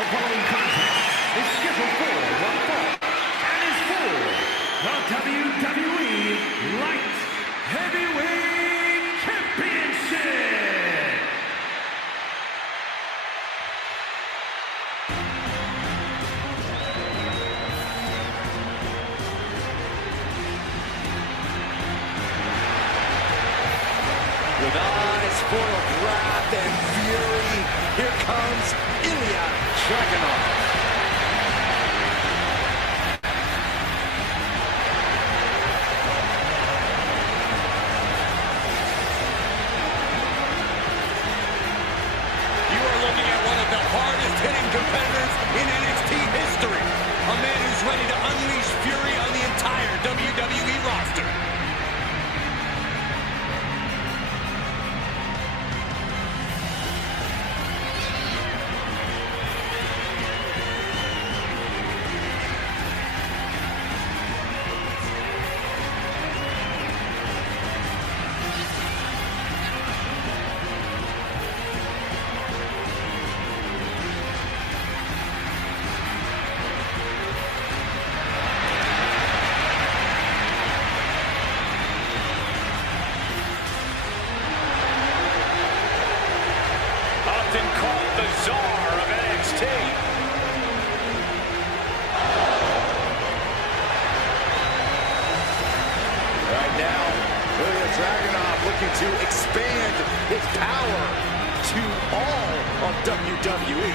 The following contest is scheduled for one fall and is for the WWE Light Heavyweight Championship. With eyes full of wrath and fury, here comes Ilya Dragunov. You are looking at one of the hardest-hitting competitors in NXT history. A man who's ready to unleash fury on the entire WWE roster. Often called the Czar of NXT. Right now, Ilya Dragunov looking to expand his power to all of WWE.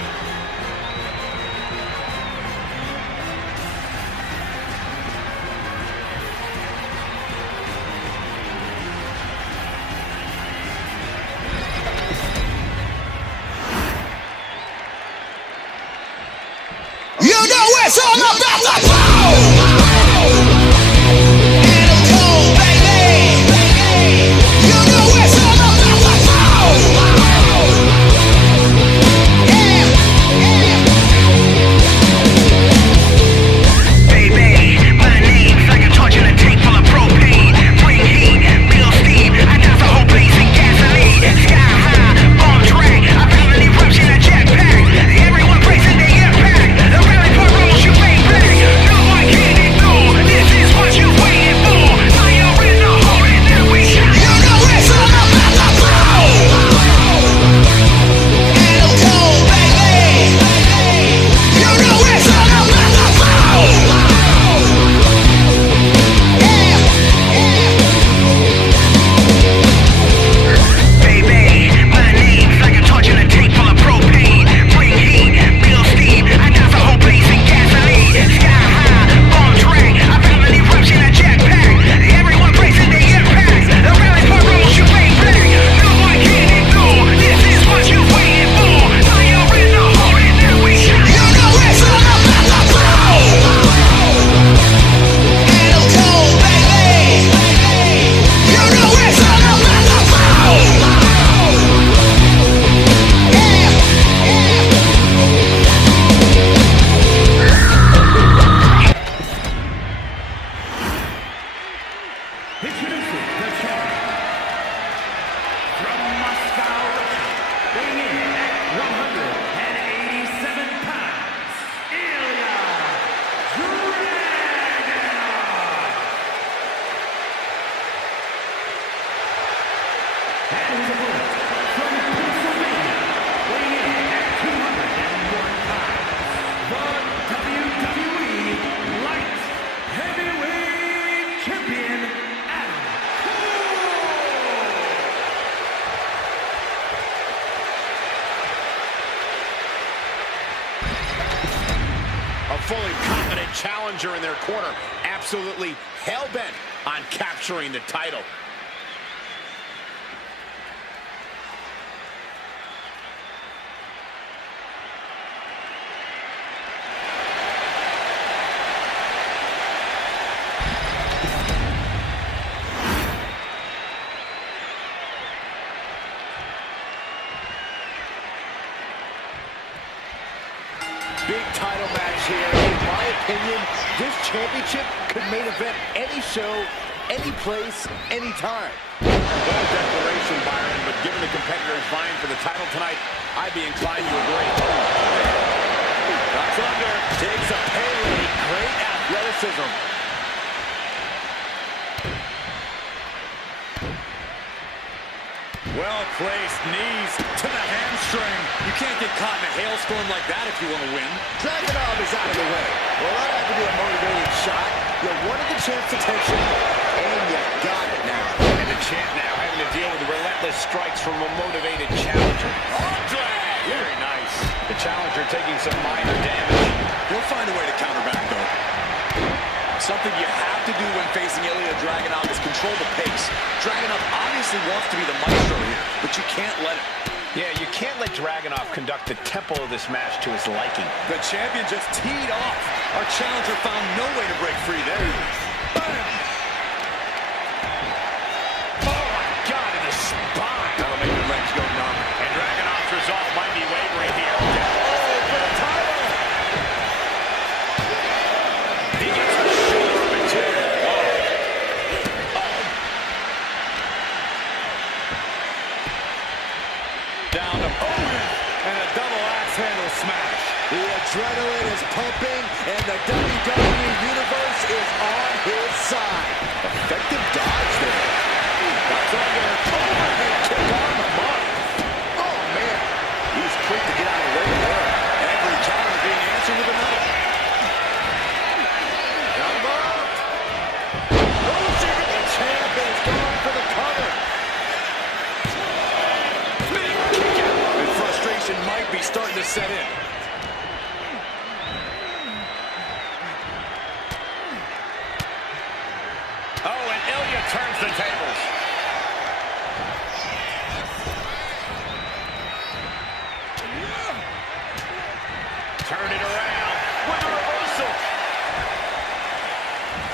You know it's all about the power. Adam Cole, baby. You know it's all about the power. Baby, my name's like a torch in a tank full of propane. Bring heat, build steam. I douse the whole place in gasoline. Sky high, on track. I feel an eruption, a jetpack. Everyone bracing their impact. The rally for rules you ain't back. No one can ignore. This is what you waiting for. Fire in the hole and then we shine. You know it's all about the power. Adam Cole, baby. You know it's all about the power. Baby, my name's like a torch in a tank full of propane. Bring heat, build steam. I douse the whole place in gasoline. Sky high, on track. I feel an eruption, a jetpack. Everyone bracing their impact. The rally for rules you ain't back. No one can ignore. This is what you waiting for. Fire in the hole and then we shine. You know it's all about the power. Adam Cole, baby. You know it's all about the power. Introducing the champion from Moscow, Russia, weighing in at 187 pounds, Ilya Dragunov. And his opponent from Pennsylvania, weighing in at 201 pounds, the WWE Light Heavyweight Champion, Adam Cole. A fully confident challenger in their corner, absolutely hell-bent on capturing the title. Big title match here. In my opinion, this championship could main event any show, any place, any time. Bold declaration, Byron, but given the competitors vying for the title tonight, I'd be inclined to agree. Goes under. Takes a Pele. Great athleticism. Well-placed knees to the hamstring. You can't get caught in a hailstorm like that if you want to win. Dragunov is out of the way. Well, that had to be a motivated shot. You wanted the champ's attention, and you got it now. And the champ now having to deal with the relentless strikes from a motivated challenger. Arm drag! Very nice. The challenger taking some minor damage. He'll find a way to counter back, though. Something you have to do when facing Ilya Dragunov is control the pace. Dragunov obviously wants to be the maestro here, but you can't let him. Yeah, you can't let Dragunov conduct the tempo of this match to his liking. The champion just teed off. Our challenger found no way to break free there. Bam! Oh, my God, in the spine. That'll make the legs go numb. And Dragunov's resolve might be wavering here. Oh, for the title! He gets the shoulder of it, too. Down to Odin, and a double axe handle smash. The adrenaline is pumping, and the WWE Universe is on his side. Effective dodge there. That's under. Overhead kick on the mark. Oh, man. He's quick to get out of the way there. Every counter being answered with another. Got him up. The champ is going for the cover. Big kick out. And frustration might be starting to set in. Oh, and Ilya turns the tables. Turn it around with a reversal.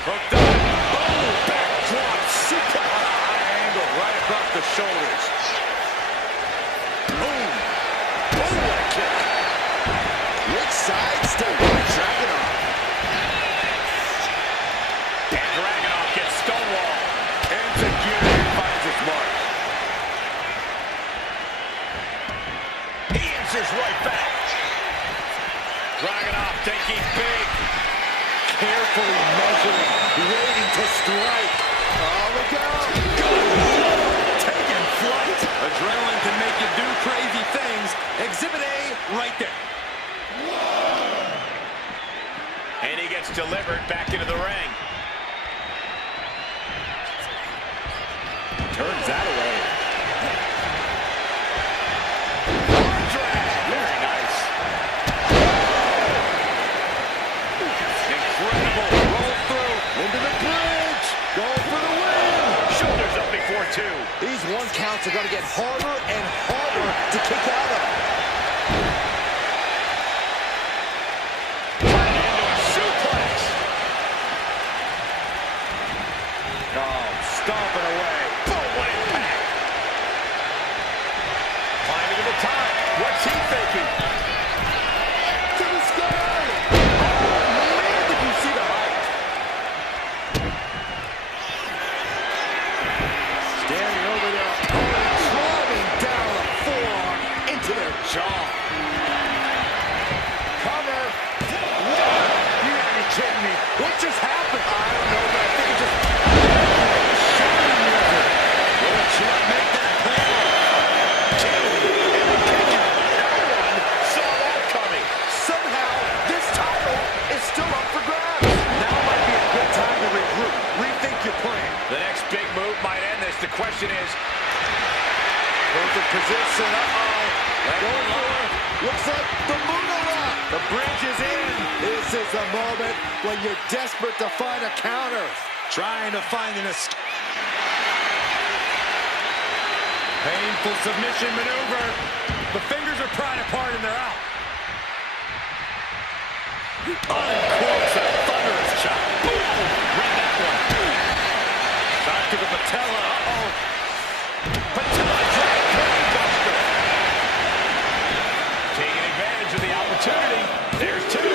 Hooked up. Boom! Backdrop super on a high angle right across the shoulders. Boom! Boom! What a kick. Which side step by Dragunov? And Dragunov gets stonewalled. Insecurity finds its mark. He answers right back. Dragunov thinking big. Carefully measuring, waiting to strike. Oh, look out. Taking flight. Adrenaline can make you do crazy things. Exhibit A right there. And he gets delivered back into the ring. Turns that away. Arm drag. Very nice. Incredible. Roll through. Into the bridge. Going for the win. Shoulders up before two. These one counts are going to get harder and harder to kick out of. Turned into a suplex. Oh, stomping away. Boom, what impact. Climbing to the top. What's he thinking? To the sky. Oh, man, did you see the height? Standing over there. Driving down the forearm into their jaw. Cover. What? You gotta be kidding me. What just happened? I don't know, but I think it just... Will the champ make that play? Two, and the kick out. No one saw that coming. Somehow, this title is still up for grabs. Now might be a good time to regroup. Rethink your plan. The next big move might end this. The question is, Perfect position. Going for it. Looks like the Muda lock. the bridge is in. This is the moment when you're desperate to find a counter. Trying to find an escape. Painful submission maneuver. The fingers are pried apart and they're out. Uncorks a thunderous chop. Boom! Read that one. Shot to the patella. Uh-oh. Patella drag. Brainbuster. Taking advantage of the opportunity. There's two.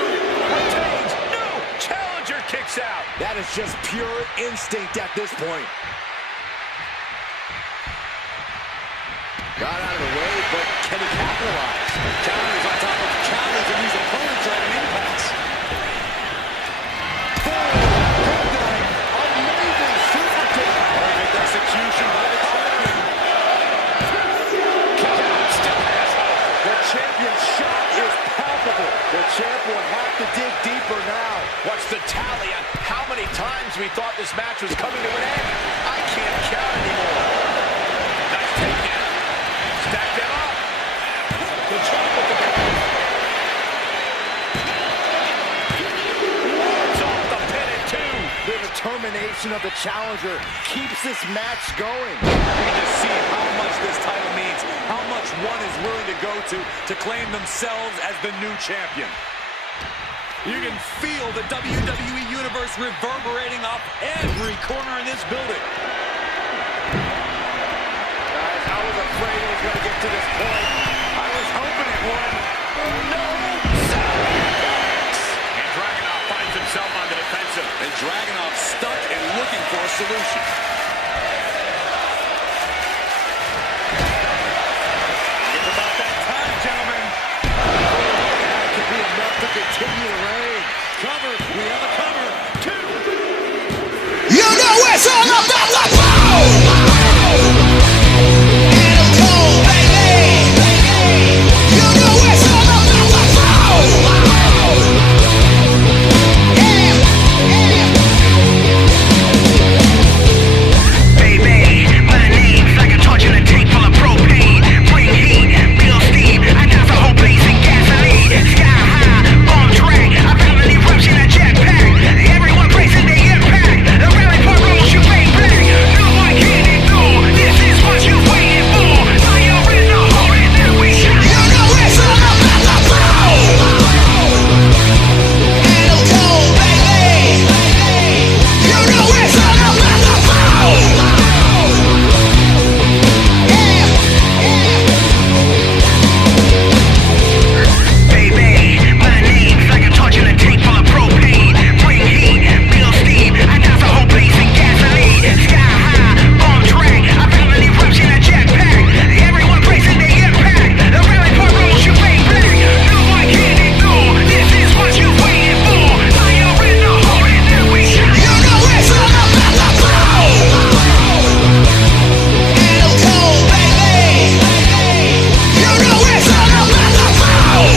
Retains. No! Challenger kicks out. That is just pure instinct at this point. Got out of the way, but can he capitalize? Counters on top of counters, and these opponents are at an impact. as we thought this match was coming to an end. I can't count anymore. Nice takedown. Stack them up. Good job with the ground. Wards off the pin at 2. The determination of the challenger keeps this match going. You can just see how much this title means, how much one is willing to go to claim themselves as the new champion. You can feel the WWE Universe reverberating off every corner in this building. Guys, I was afraid it was going to get to this point. I was hoping it would. No! And Dragunov finds himself on the defensive. And Dragunov stuck and looking for a solution. It's about that time, gentlemen. That could be enough to continue the reign. Cover, we have a cover. 2. You know it's all about the power. Adam Cole, baby. You know it's all about the power. Baby, my name's like a torch in a tank full of propane. Bring heat, build steam. I douse the whole place in gasoline. Sky high, bomb track. I found an eruption, a jetpack. Everyone bracing the impact. The rally point rolls you fade back. No one can ignore. This is what you waited for. Fire in the hole and then we shine. You know it's all about the power. Adam Cole, baby. You know it's all about the power. Baby, my name's like a torch in a tank full of propane. Bring heat, build steam. I douse the whole place in gasoline. Sky high, bomb track. I found an eruption, a jetpack. Everyone bracing the impact. The rally point rolls you fade back. No one can ignore. This is what you waited for. Fire in the hole and then we shine. You know it's all about the power. Adam Cole, baby. You know it's all about the power.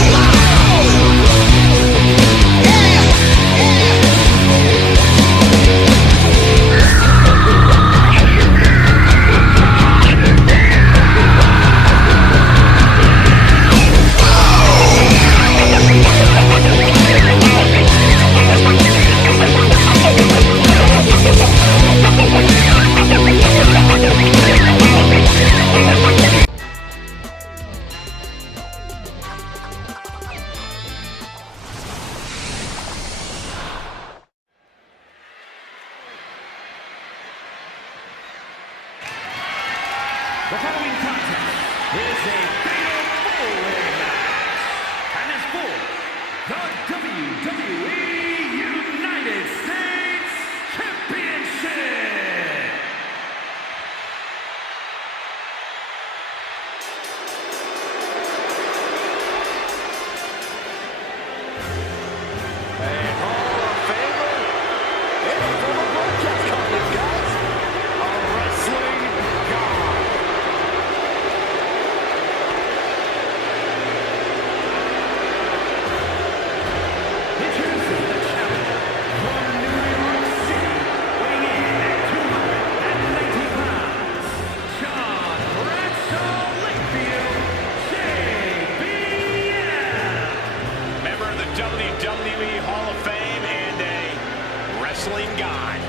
The following contest is a fatal four-way match and is for the WWE United States Championship. Introducing the challenger from New York City, weighing in at 290 pounds, John Bradshaw Layfield, JBL. Member of the WWE Hall of Fame and a wrestling god.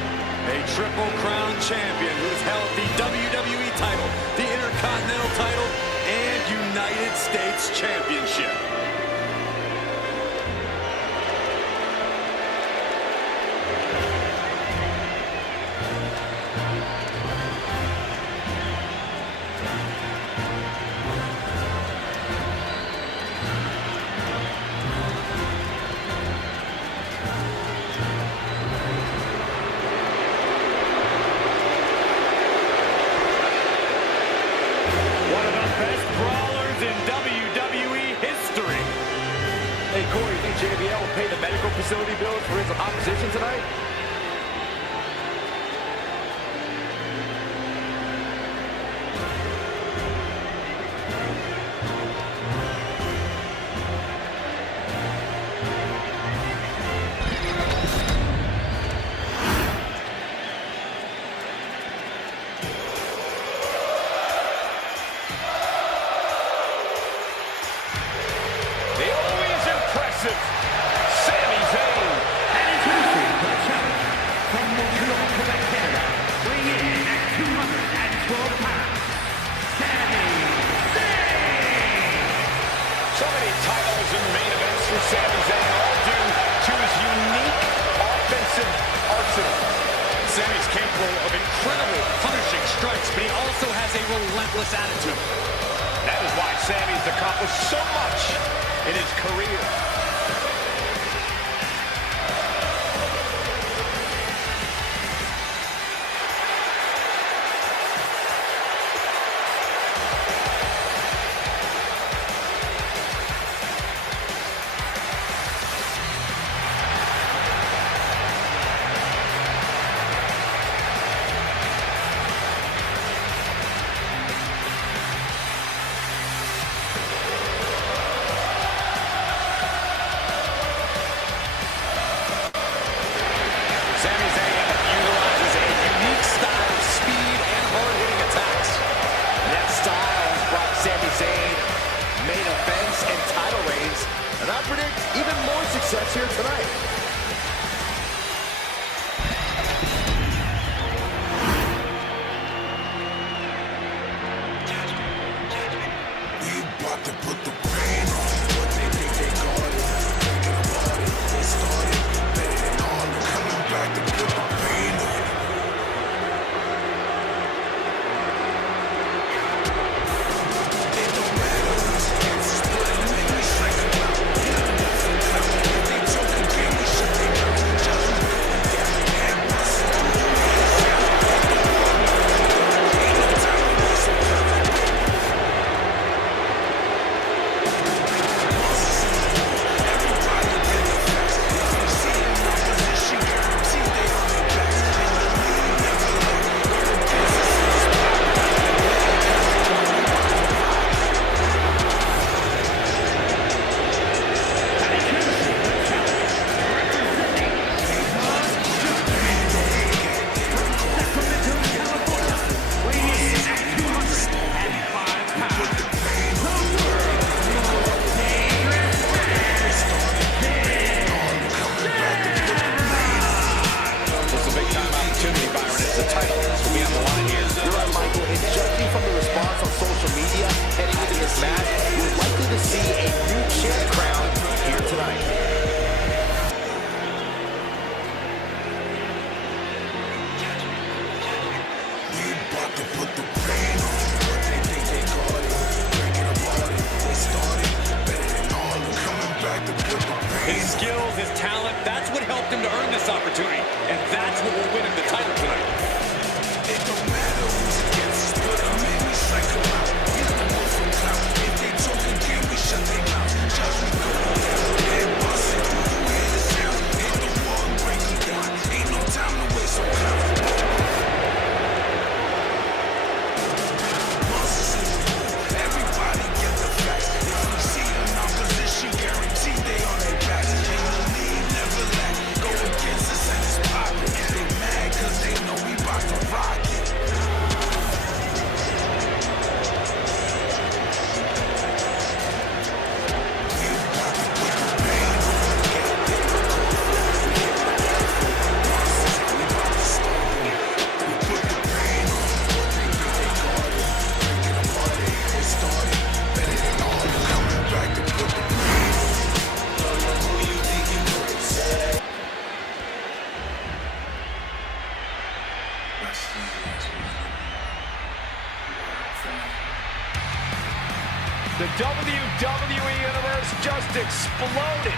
A Triple Crown champion who has held the WWE title, the Intercontinental title, and United States Championship. One of the best brawlers in WWE history. Hey, Corey, you think JBL will pay the medical facility bills for his opposition tonight? relentless attitude. That is why Sammy's accomplished so much in his career. Sami Zayn utilizes a unique style of speed and hard-hitting attacks. That style has brought Sami Zayn main events and title reigns, and I predict even more success here tonight. His skills, his talent, that's what helped him to earn this opportunity. And that's what will win him the title tonight. It don't matter who's against us, but I mean we cycle out. Get the one from clout. If they talking game, we shut their mouths. Judge me go down, head busting. You hear the sound, hit the wall and break them down. Ain't no time to waste on clout. Monsters in the room, everybody get the facts. If we see an opposition, guaranteed they on their backs. Ain't no need, never lack. Go against us and it's poppin'. They mad cause they know we bout to rock it. The WWE Universe just exploded.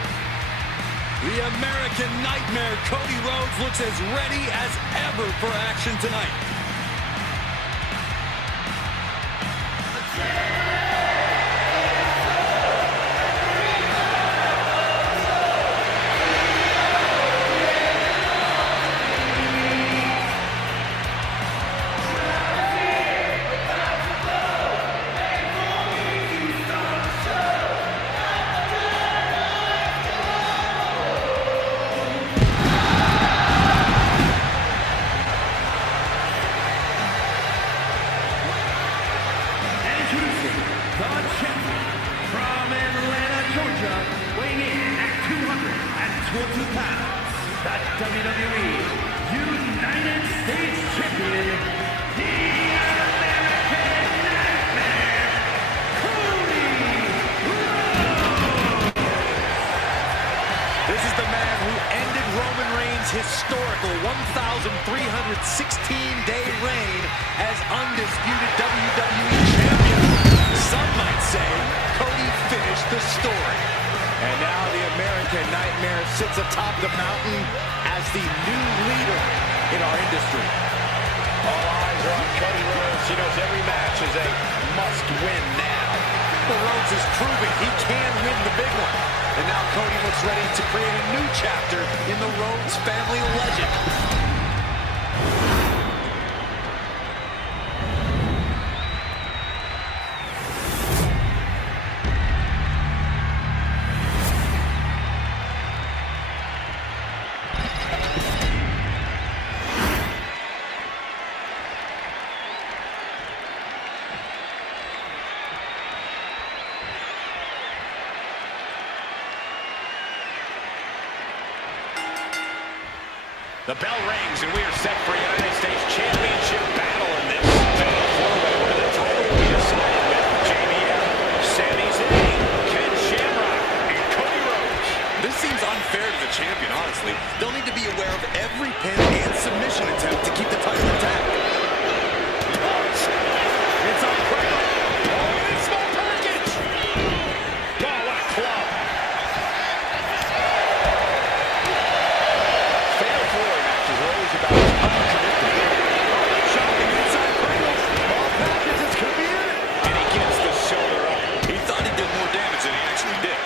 The American Nightmare, Cody Rhodes, looks as ready as ever for action tonight. WWE United States Champion, the American Nightmare, Cody Rhodes. This is the man who ended Roman Reigns' historical 1,316-day reign as undisputed WWE champion. Some might say Cody finished the story. And now the American Nightmare sits atop the mountain as the new leader in our industry. All eyes are on Cody Rhodes. He knows every match is a must-win now. Well, Rhodes is proving he can win the big one. And now Cody looks ready to create a new chapter in the Rhodes family legend. The bell rings, and we are set for a United States Championship battle in this fatal four-way where the title will be decided with JBL, Sami Zayn, Ken Shamrock, and Cody Rhodes. This seems unfair to the champion, honestly. They'll need to be aware of every pin and submission attempt to keep the title intact. It's on Cradle. Oh, and a small package. Oh, what a club. Fatal four-way match is always about as unpredictable. Oh, chopping inside Cradle. Small package, this could be it. And he gets the shoulder up. He thought he did more damage than he actually did.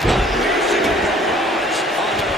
Unleashing a barrage on the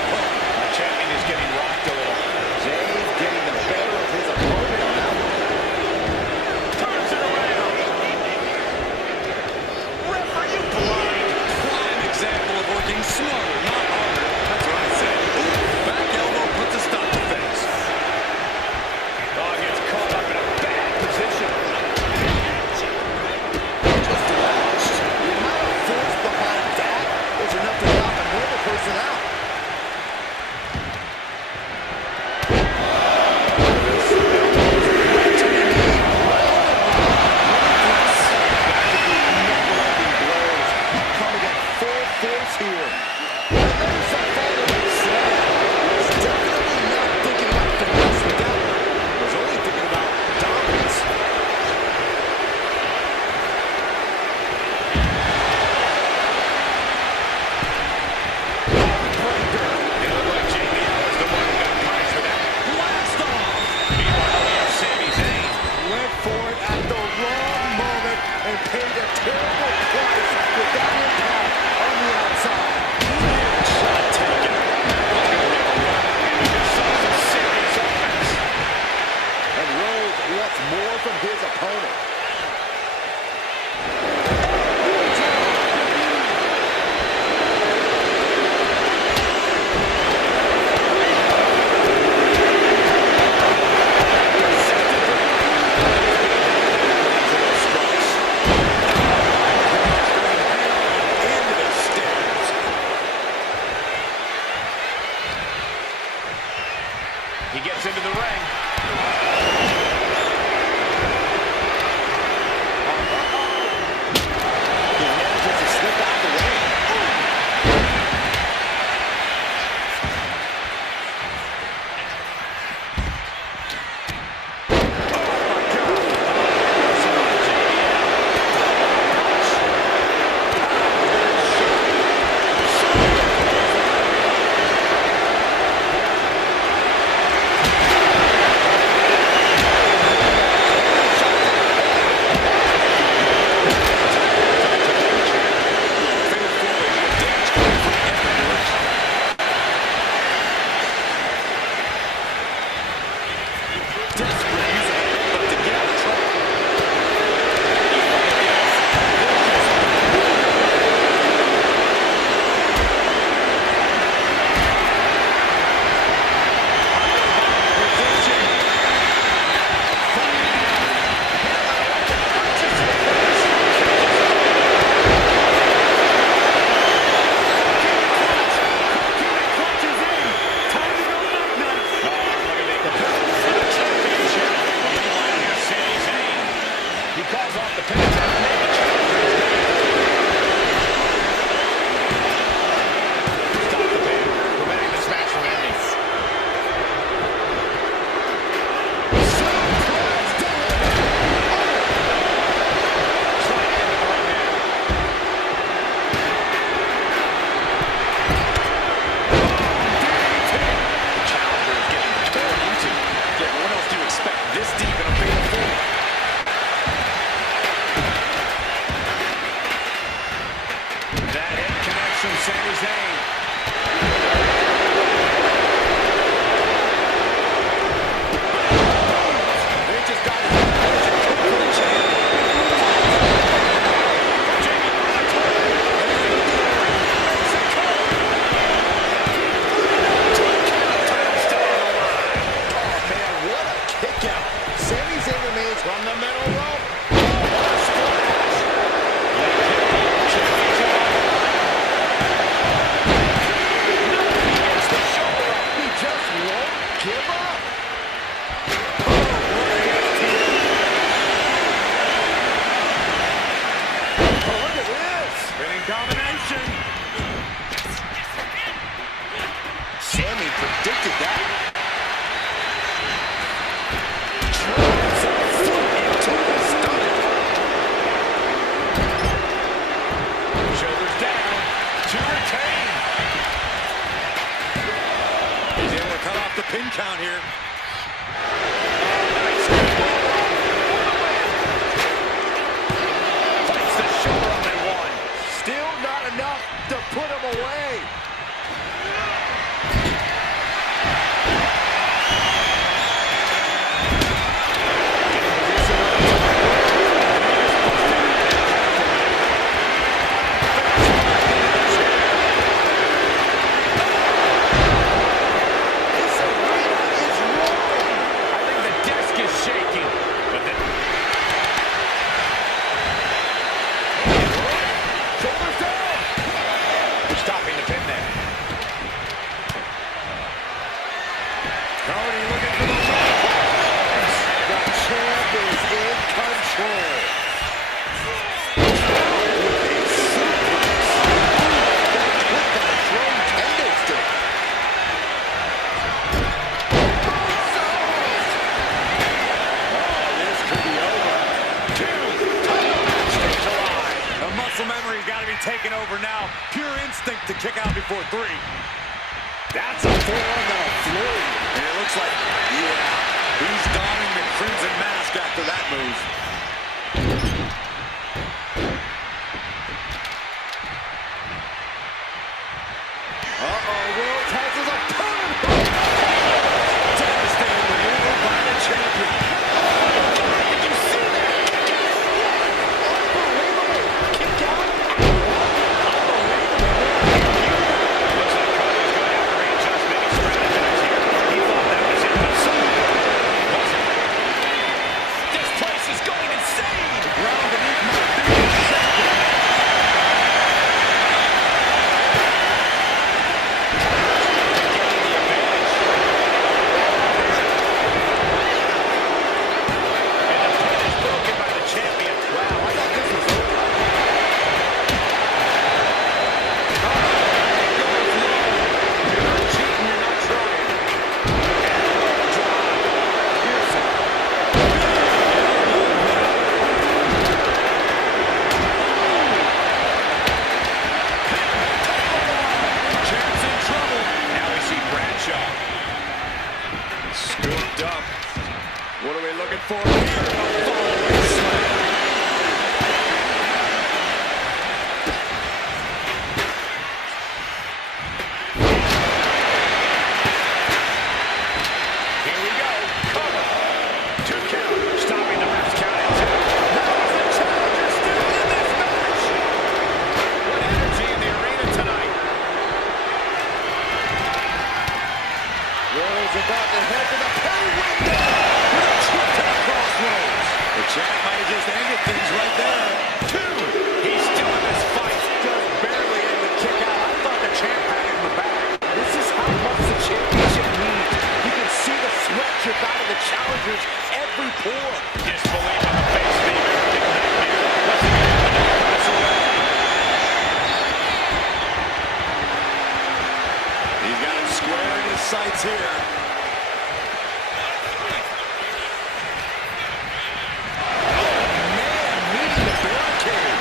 from Sami Zayn. They just got his attention. Kick for the champion. Sami Zayn remains From the middle rope. he just won't give up. Oh, look at this. Spinning combination. Sami predicted that. Shoulders down to retain. He's able to cut off the pin count here. Fights the shoulder up and one. Still not enough to put him away. I think the desk is shaking. But then Shoulders down. stopping the pin there. Cody looking for the win. The champ is in control. The muscle memory's got to be taken over now. Pure instinct to kick out before 3. That's a forearm that'll floor you. And it looks like, yeah, he's donning the Crimson Mask after that move. Rhodes has his opponent. Devastating maneuver by the champion. Did you see that? Unbelievable. Kick out. Looks like Cody's going to have to readjust, maybe strategize here. He thought that was it, but somehow it wasn't. This place is going insane. Ground beneath my feet is shaking. Broken by the champion. Wow, I thought this was over. You're not cheating, you're not trying. Champ's in trouble. Now we see Bradshaw. Scooped up. What are we looking for here? A following slam. Here we go. Cover. 2 count. Stopping the ref's count at 2. How is the challenger still in this match? What energy in the arena tonight. Rhodes about to head to the pay window. With a trip to the crossroads. The champ might have just ended things right there. 2. He's still in this fight. Just barely able to kick out. I thought the champ had it in the bag. This is how much the championship means. You can see the sweat drip out of the challengers every pore. Disbelief on the face of the American Nightmare. What's he going to have to pass away? He's got him square in his sights here. Meeting the barricade.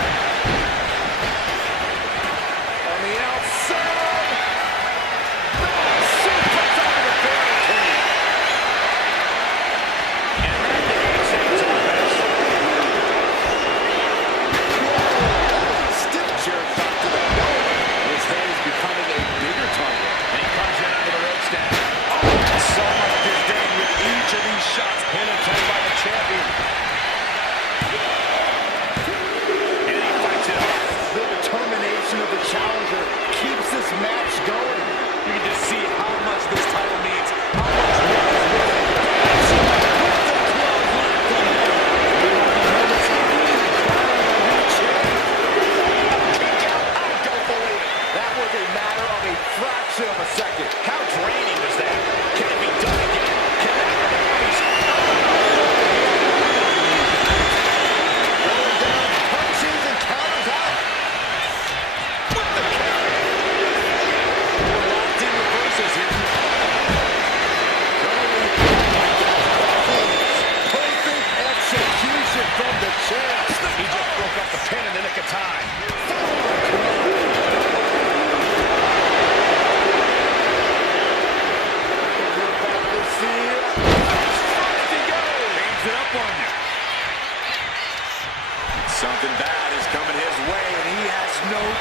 On the outside. Suplex over the barricade. And that defeats Zayn's offense. Stiff jerk back to the nose. His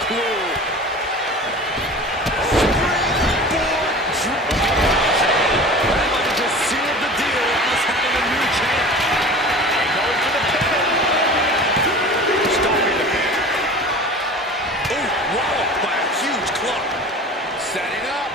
clue. That might have just sealed the deal on us having a new champ. Going for the pin. Stopping the pin. Oh, walloped by a huge club. Setting up.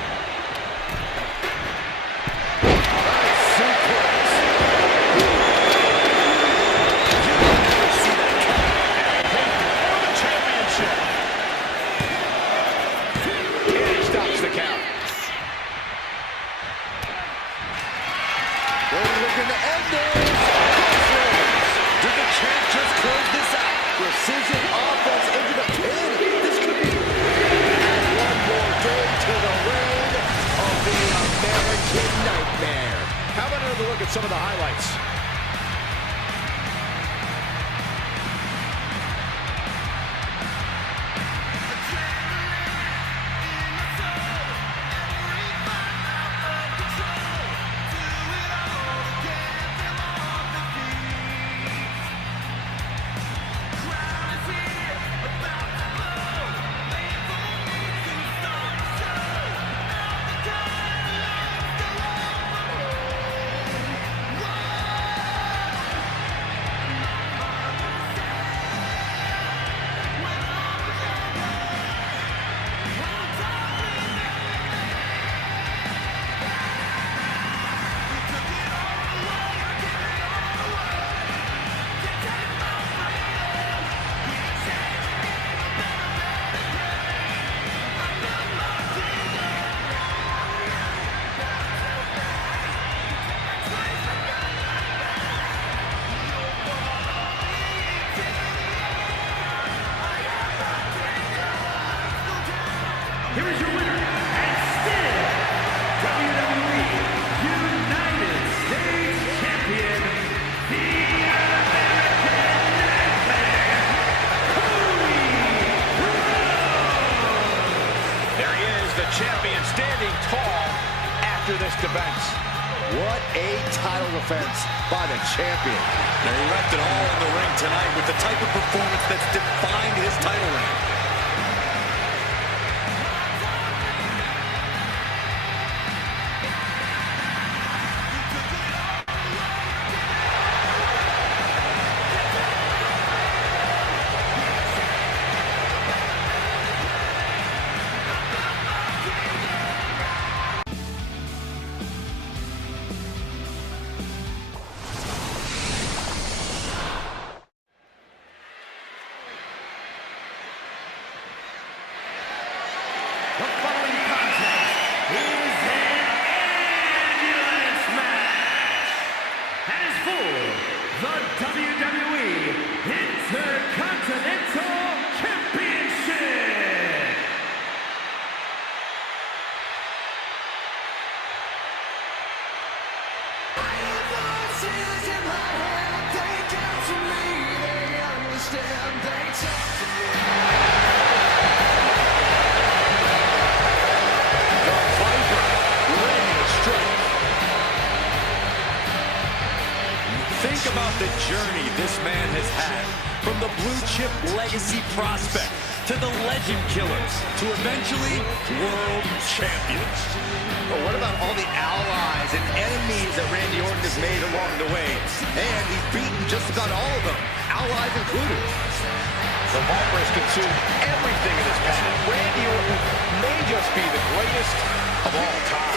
Stops the count. They're looking to end this. Did the champ just close this out? Precision offense into the pin. This could be. Add one more day to the reign of the American Nightmare. How about another look at some of the highlights? Here is your winner, and still WWE United States Champion, the American Nightmare, Cody Rhodes. There he is, the champion, standing tall after this defense. What a title defense by the champion. He left it all in the ring tonight with the type of performance that's defined his title reign. The following contest is an ambulance match and is for the WWE Intercontinental Championship. Think about the journey this man has had, from the blue chip legacy prospect to the legend killers to eventually world champions. But what about all the allies and enemies that Randy Orton has made along the way? And he's beaten just about all of them, allies included. The Viper has consumed everything in his path. Randy Orton may just be the greatest of all time.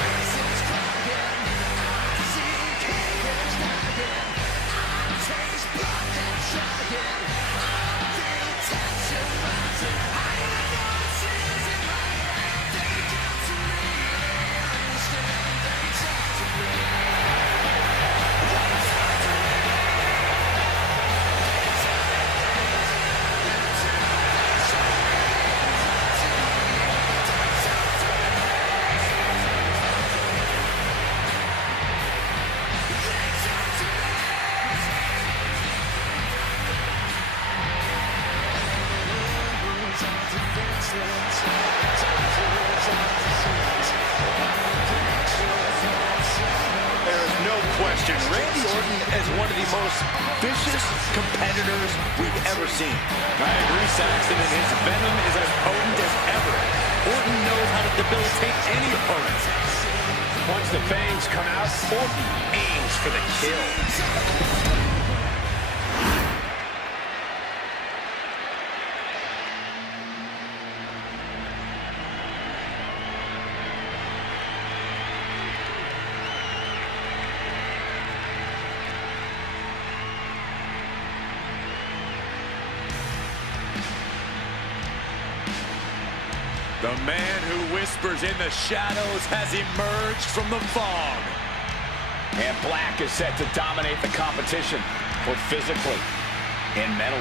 Randy Orton as one of the most vicious competitors we've ever seen. I agree, Saxton, and his venom is as potent as ever. Orton knows how to debilitate any opponent. Once the fangs come out, Orton aims for the kill. The man who whispers in the shadows has emerged from the fog. And Black is set to dominate the competition, both physically and mentally.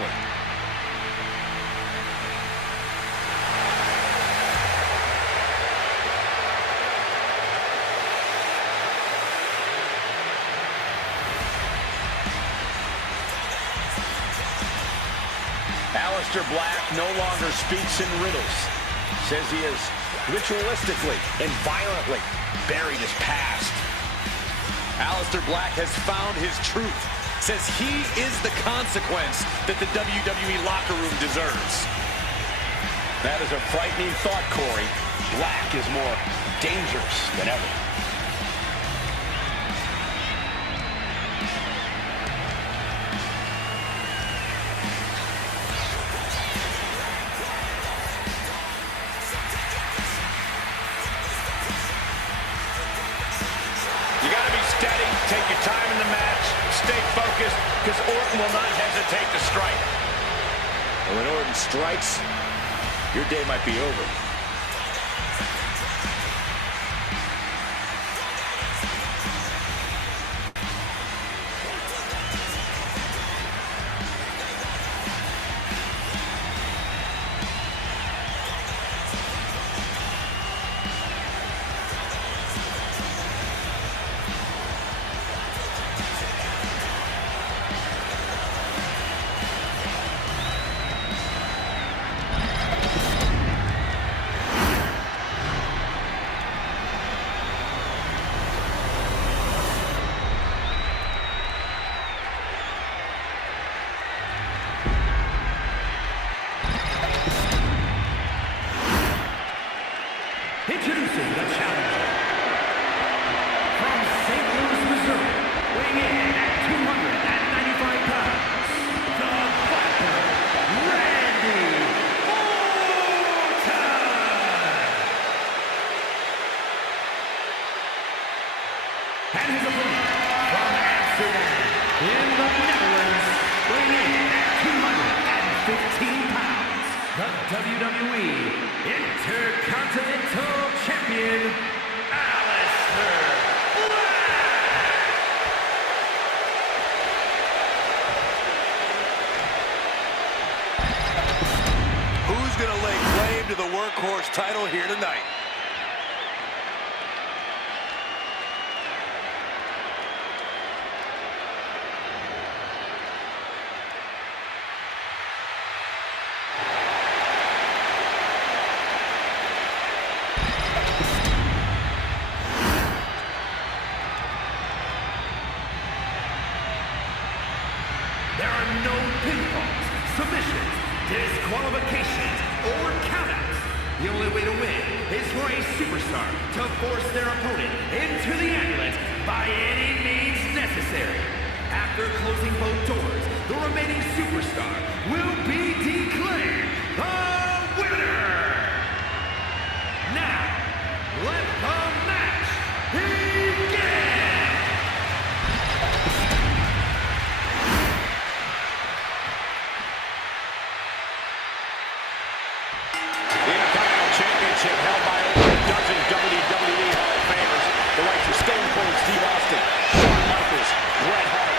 Aleister Black no longer speaks in riddles. Says he has ritualistically and violently buried his past. Aleister Black has found his truth. Says he is the consequence that the WWE locker room deserves. That is a frightening thought, Corey. Black is more dangerous than ever. Take your time in the match, stay focused, because Orton will not hesitate to strike. And when Orton strikes, your day might be over. Introducing the challenger. From St. Louis, Missouri, weighing in at 295 pounds, the Viper, Randy Orton! And his opponent, from Amsterdam, in the Netherlands, weighing in at 215 pounds, the WWE Intercontinental Champion, Aleister Black! Who's going to lay claim to the workhorse title here tonight? There are no pinfalls, submissions, disqualifications, or countouts. The only way to win is for a superstar to force their opponent into the ambulance by any means necessary. After closing both doors, the remaining superstar will be declared the winner. Now, let the match begin! Held by over a dozen WWE Hall of Famers, the likes of Stone Cold Steve Austin, Shawn Michaels, Bret Hart.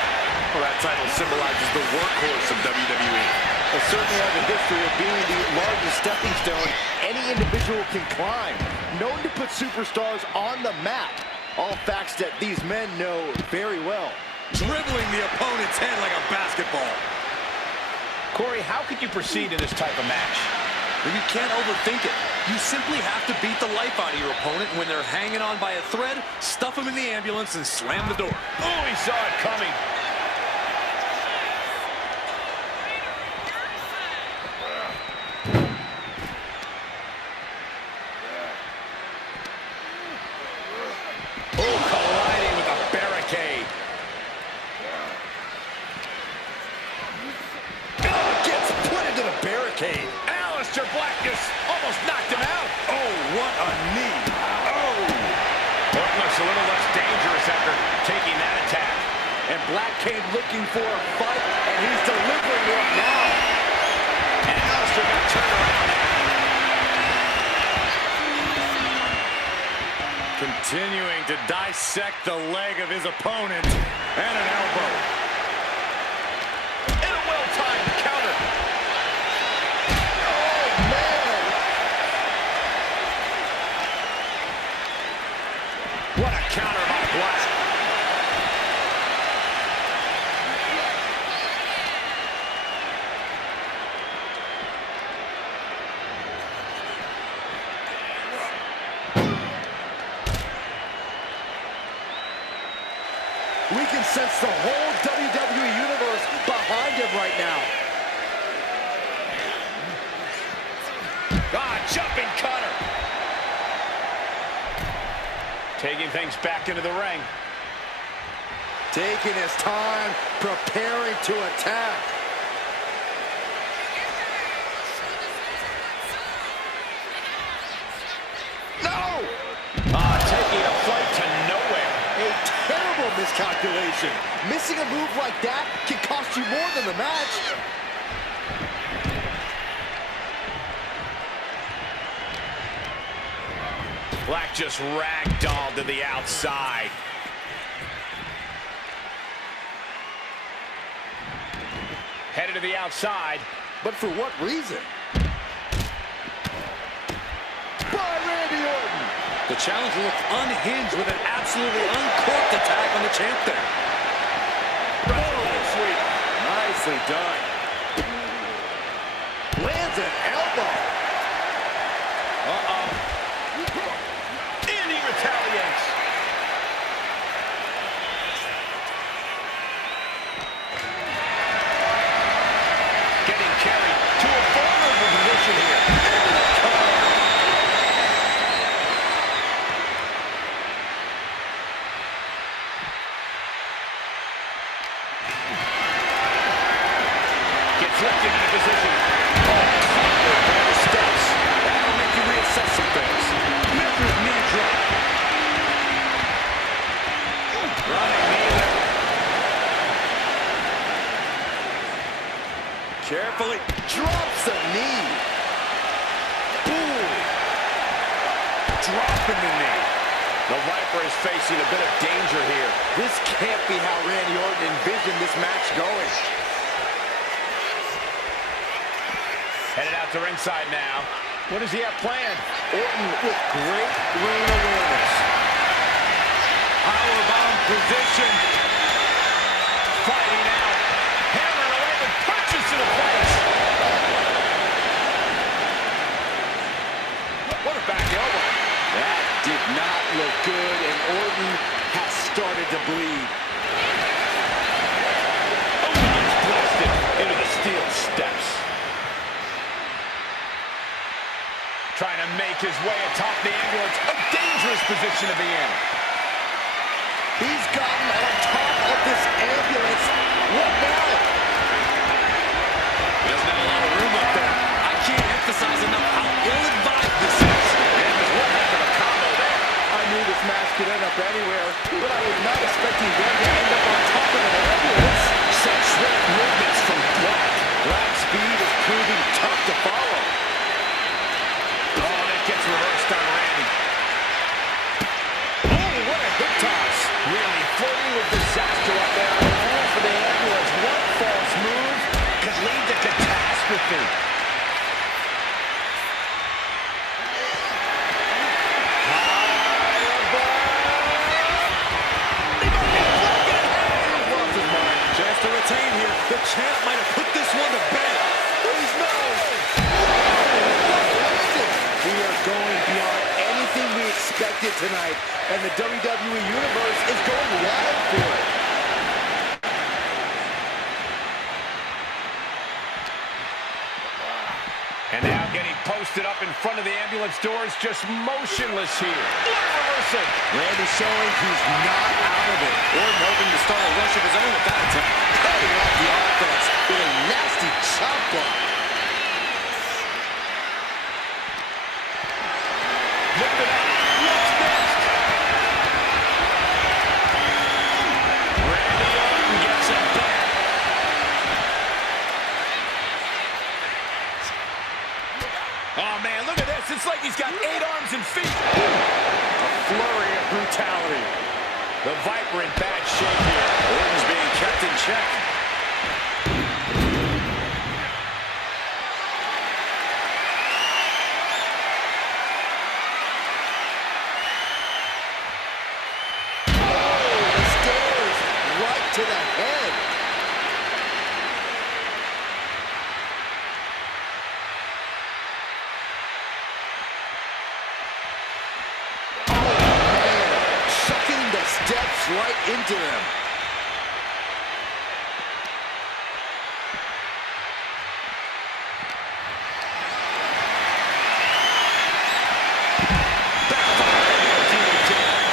Well, that title symbolizes the workhorse of WWE. It certainly has a history of being the largest stepping stone any individual can climb. Known to put superstars on the map. All facts that these men know very well. Dribbling the opponent's head like a basketball. Corey, how could you proceed in this type of match? And you can't overthink it. You simply have to beat the life out of your opponent. When they're hanging on by a thread, stuff them in the ambulance and slam the door. Oh, he saw it coming. Oh, colliding with a barricade. Gets put into the barricade. Aleister Black just almost knocked him out. Oh, what a knee. Oh! Well, it looks a little less dangerous after taking that attack. And Black came looking for a fight, and he's delivering one now. And Aleister got turned around. Continuing to dissect the leg of his opponent. And an elbow. And a well-timed counter. What a counter by Black. We can sense the whole WWE Universe behind him right now. God, jumping cutter. Taking things back into the ring. Taking his time, preparing to attack. No! Taking a flight to nowhere. A terrible miscalculation. Missing a move like that can cost you more than the match. Black just ragdolled to the outside. Headed to the outside. But for what reason? By Randy Orton. The challenger looked unhinged with an absolutely uncorked attack on the champ there. Oh, sweet. Nicely done. Lands an elbow. Uh-oh. And he retaliates. Getting carried to a vulnerable position here. Into the cover. Gets lifted into position. Steps. That'll make you reassess some things. Measured knee drop. Running knee there. Carefully drops a knee. Boom. Dropping the knee. The Viper is facing a bit of danger here. This can't be how Randy Orton envisioned this match going. Headed out to ringside now. What does he have planned? Orton with great ring awareness. Powerbomb position. Fighting out. Hammering away with punches to the face. What a back elbow. That did not look good, and Orton has started to bleed. Oh, he's blasted into the steel steps. Trying to make his way atop the ambulance. A dangerous position to be in. He's gotten on top of this ambulance. What now? He doesn't have a lot of room up there. I can't emphasize enough how ill-advised this is. And there's one heck of a combo there. I knew this match could end up anywhere, but I was not expecting them to end up on top of an ambulance. Such swift movements from Black. Black's speed is proving tough to follow. Oh, that gets reversed on Randy. Oh, what a hip toss. Really flirting with disaster up there. All for the ambulance. One false tonight, and the WWE Universe is going wild for it. And now getting posted up in front of the ambulance doors, just motionless here. Reversal. Randy showing he's not out of it. Orton hoping to start a rush of his own with that attack. Cutting off the offense with a nasty chop block. Lift it up. What's next? Randy Orton gets it back. Oh, man, look at this. It's like he's got 8 arms and feet. A flurry of brutality. The Viper in bad shape here. Orton's being kept in check. Oh, the stairs right to the head. Chucking the steps right into them.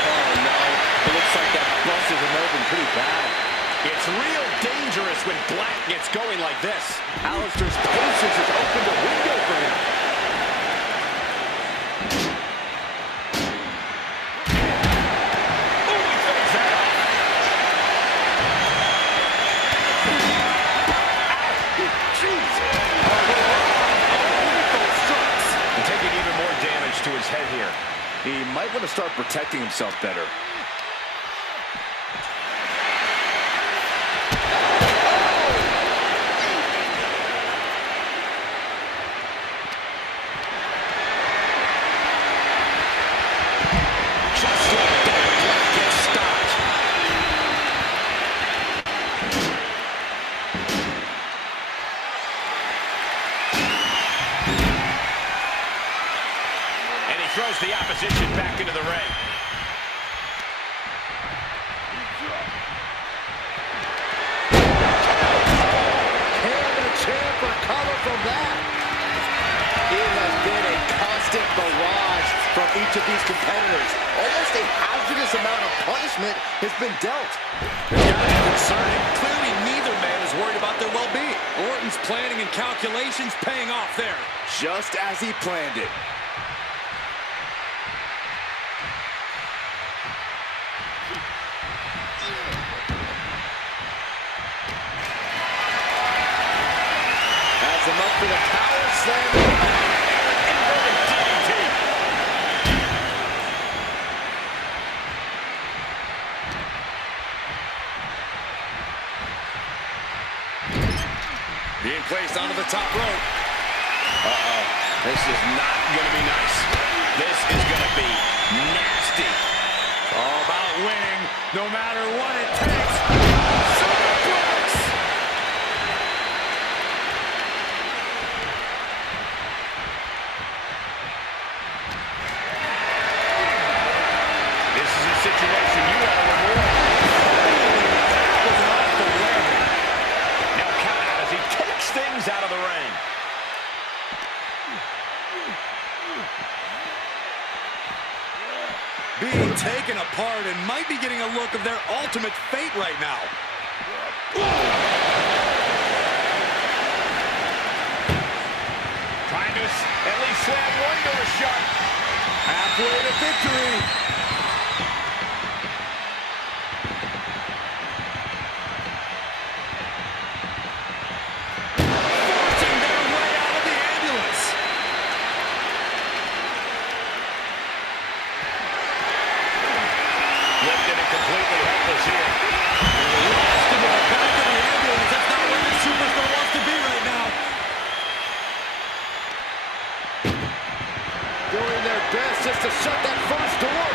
Oh, no. It looks like that busted him open pretty bad. It's real dangerous when Black gets going like this. Alistair's patience has opened a window for him. Oh, he fades that off. Ow, jeez. Lethal strikes. And taking even more damage to his head here. He might want to start protecting himself better. Just like that, Black gets stopped. And he throws the opposition back into the ring. Can the champ recover from that? It has been a constant barrage from each of these competitors. Almost a hazardous amount of punishment has been dealt. It's gotta be concerning. Clearly, neither man is worried about their well-being. Orton's planning and calculations paying off there. Just as he planned it. Has him up for the power slam. Inverted DDT. Being placed onto the top rope. This is not going to be nice. This is going to be nasty. All about winning, no matter what it takes. Superplex! This is a situation you want to reward. Now count out as he kicks things out of the ring. Being taken apart and might be getting a look of their ultimate fate right now. Trying to at least slam one door shut. Halfway to victory. Forcing their way out of the ambulance. Lifted and completely helpless here. Lost into the back of the ambulance. That's not where this superstar wants to be right now. Doing their best just to shut that first door.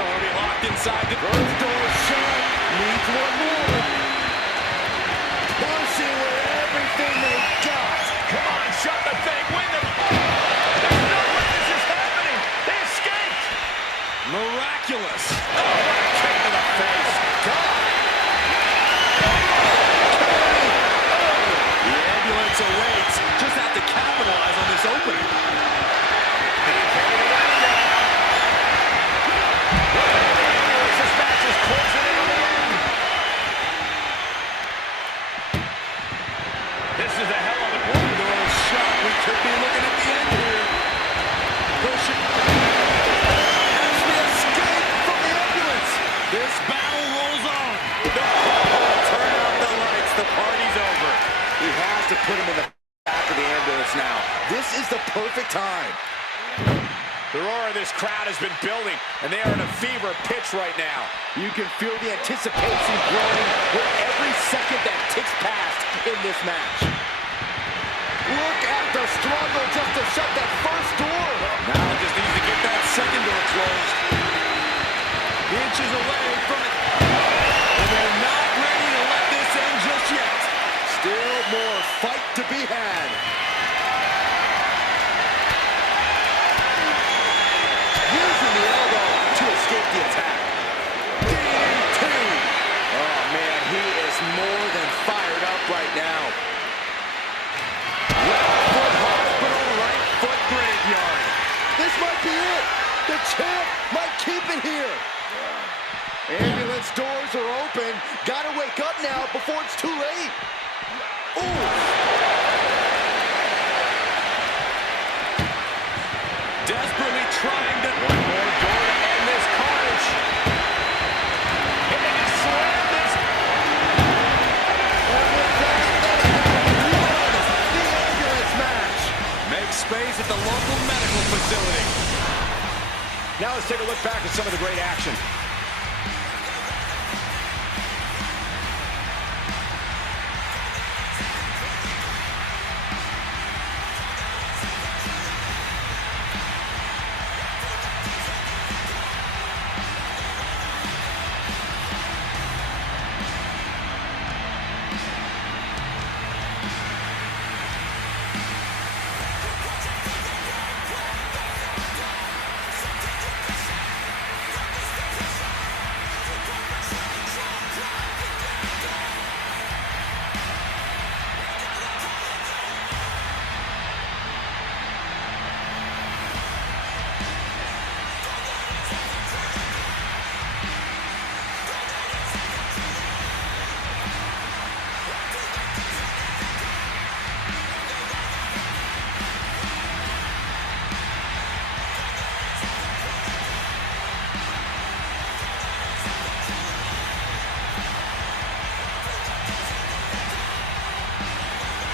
Already locked inside the First door shut. Needs one more. Pushing with everything they got. Come on, shut the thing. Win the... There's no way this is happening. They escaped. The roar of this crowd has been building, and they are in a fever pitch right now. You can feel the anticipation growing with every second that ticks past in this match. Look at the struggle just to shut that first door. Now just needs to get that second door closed. Inches away from it. And they're not ready to let this end just yet. Still more fight to be had. Using the elbow to escape the attack. DDT. Oh, man, he is more than fired up right now. Left foot hospital, right foot graveyard. This might be it. The champ might keep it here. Ambulance doors are open. Gotta wake up now before it's too late. Ooh. Desperately trying to... One more door to end this carnage. And they just slammed this. And with that, they have won the ambulance match. Make space at the local medical facility. Now let's take a look back at some of the great action.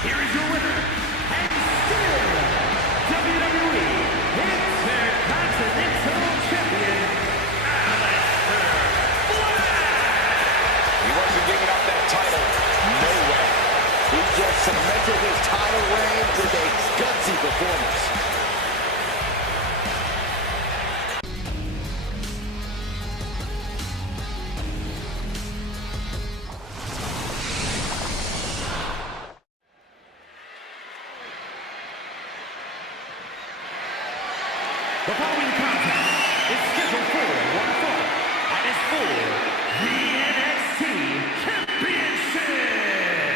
Here is your winner, and still WWE Intercontinental Champion, Aleister Black! He wasn't giving up that title. No way. He just cemented his title reign with a gutsy performance. The following contest is scheduled for one fall and is for the NXT Championship.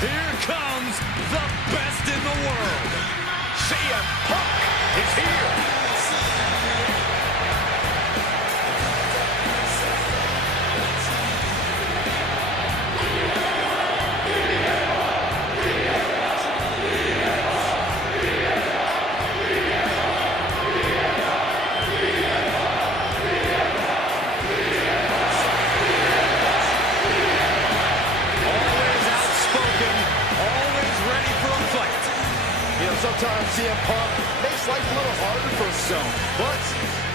Here comes the best in the world. CM Punk is here. Always outspoken, always ready for a fight. You know, sometimes CM Punk makes life a little harder for himself, but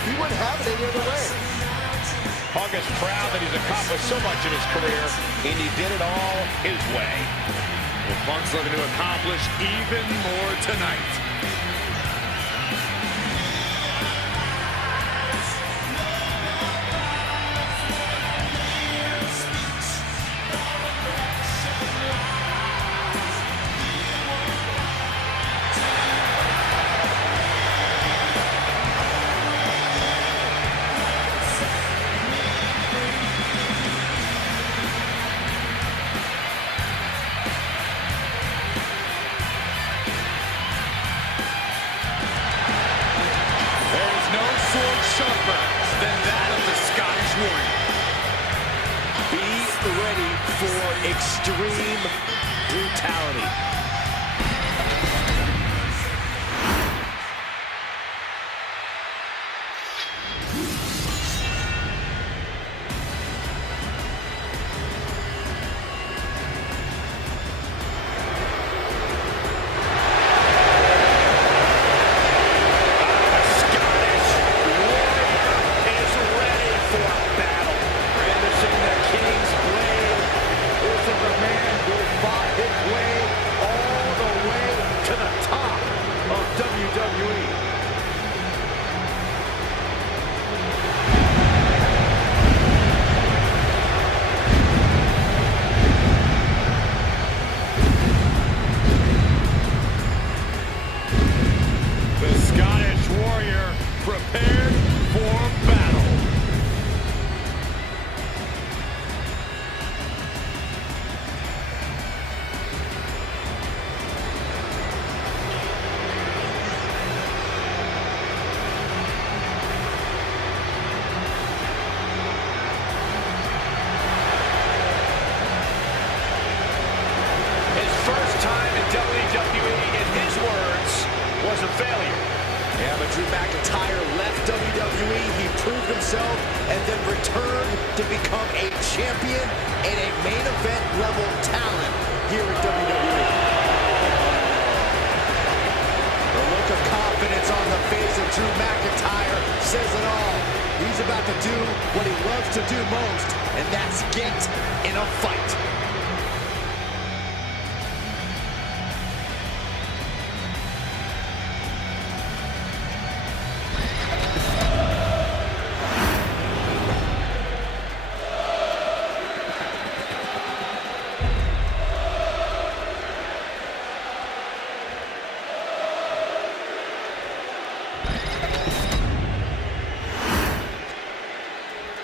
he wouldn't have it any other way. Punk is proud that he's accomplished so much in his career, and he did it all his way. Well, Punk's looking to accomplish even more tonight. Sharper than that of the Scottish Warrior. Be ready for extreme brutality. WWE. The Scottish Warrior prepared for battle. His first time in WWE, in his words, was a failure. Yeah, but Drew McIntyre left WWE, he proved himself, and then returned to become a champion and a main event level talent here at WWE. The look of confidence on the face of Drew McIntyre says it all. He's about to do what he loves to do most, and that's get in a fight.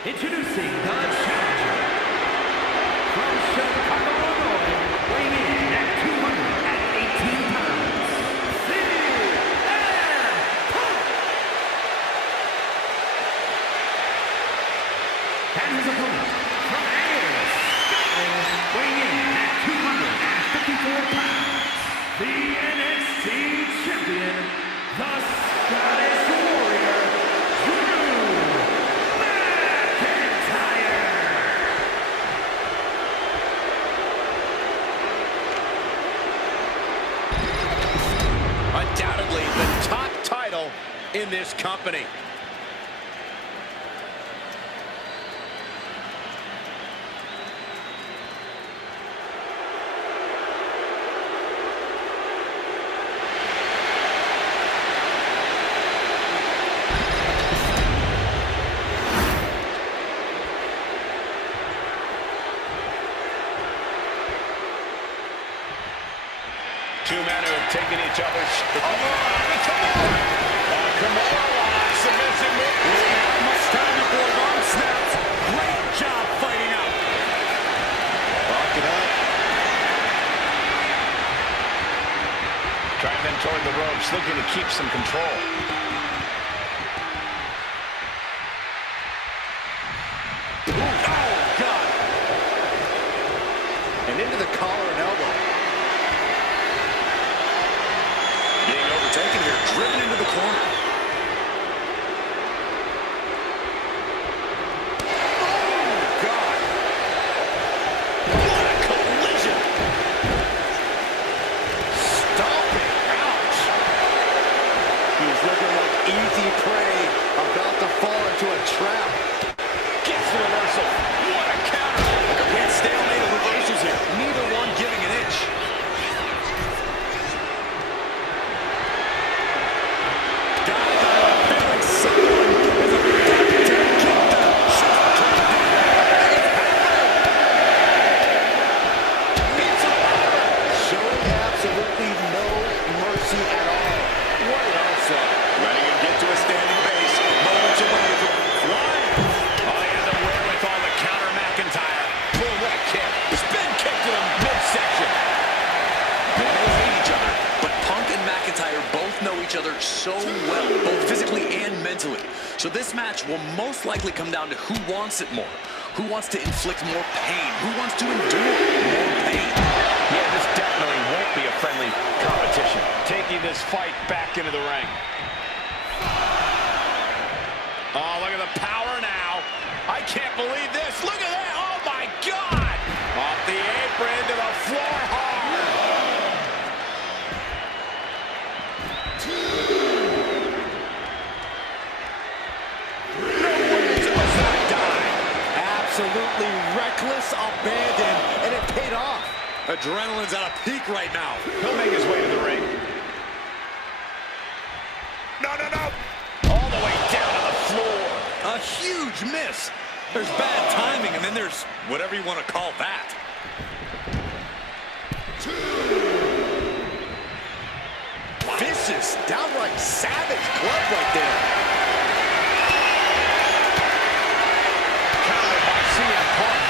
Introducing the challenger from Chicago, Illinois, weighing in at 218 pounds, CM Punk. And his opponent from Ayr, Scotland, weighing in at 254 pounds, the NXT champion, the Scottish Warrior, Drew Undoubtedly the top title in this company. Two men who have taken each other's... Kimura submissive move. How much time before his arm snaps? Great job fighting out. Lock it up. Driving toward the ropes, looking to keep some control. Oh, God. And into the collar and elbow. Being overtaken here, driven into the corner. Oh, God. What a collision. Stomping. Ouch. He's looking like easy prey, about to fall into a trap. Gets the reversal. What a counter. A complete stalemate of reversals here. Neither one giving an inch. Showing absolutely no mercy at all. What an onslaught. Letting him get to a standing base. Moments away from flying. Oh, he had the wherewithal to counter McIntyre. Boom, what a kick. Spin kick to the midsection. They hate each other, but Punk and McIntyre both know each other so well, both physically and mentally. So this match will most likely come down to who wants it more. Who wants to inflict more pain? Who wants to endure more pain? Yeah, this definitely won't be a friendly competition. Taking this fight back into the ring. Oh, look at the power now. I can't believe this. Look at that. Oh, my God. Off the apron to the floor hard. Absolutely reckless abandon, and it paid off. Adrenaline's at a peak right now. He'll make his way to the ring. huge miss. There's bad timing, and then there's whatever you want to call that. Vicious, downright savage glove right there. Countered by CM Punk.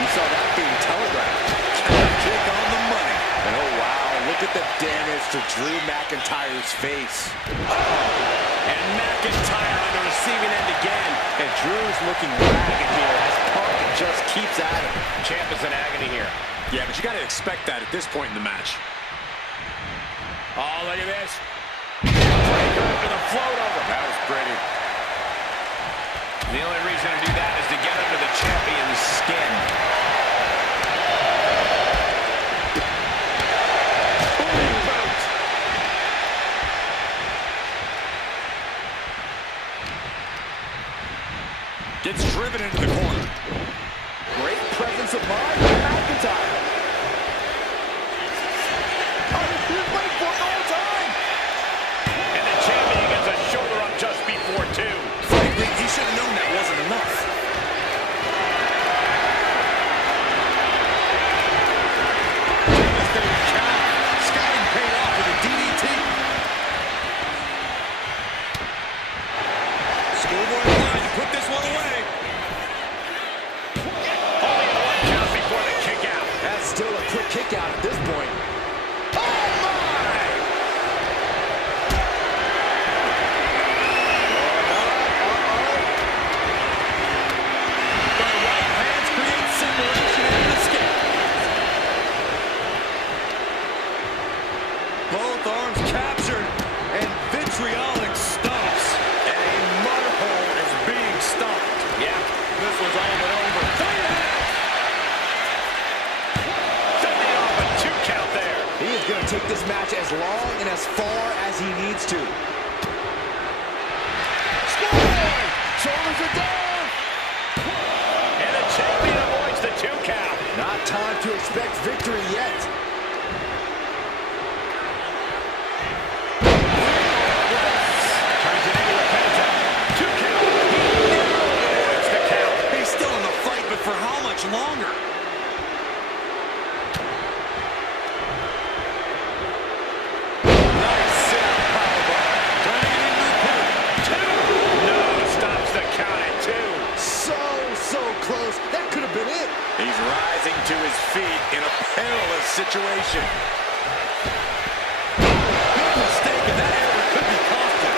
You saw that being telegraphed. Kick on the money. And oh wow, look at the damage to Drew McIntyre's face. And McIntyre on the receiving end again. And Drew's looking ragged here as Punk just keeps at him. Champ is in agony here. Yeah, but you got to expect that at this point in the match. Oh, look at this. Breaker after the float over. That was pretty. The only reason to do that is to get under the champion's skin. Boom, boot. Gets driven into the corner. Great presence of mind from McIntyre. Oh, he's waiting for it the whole time. And the champion gets a shoulder up just before 2. Frankly, he should have known that wasn't enough. Devastating count. Scouting paid off with a DDT. Schoolboy line to put this one away. Only 1 count before the kick out. That's still a quick kick out at this point. The right hands create separation and an escape. Both arms captured, and vitriolic stomps. And a mud hole is being stomped. Yeah, this was all but over. Sending off a 2 count there. He is going to take this match as long and as far as he needs to. Schoolboy! Shoulders are down! And the champion avoids the 2 count. Not time to expect victory yet. Turns it into a pentagon. 2 count. He avoids the count. He's still in the fight, but for how much longer? Nice sit-up powerbomb. Turning it into a pin. 2. No, stops the count at 2. So close. That could have been it. He's rising to his feet in a perilous situation. Big mistake, and that error could be costly.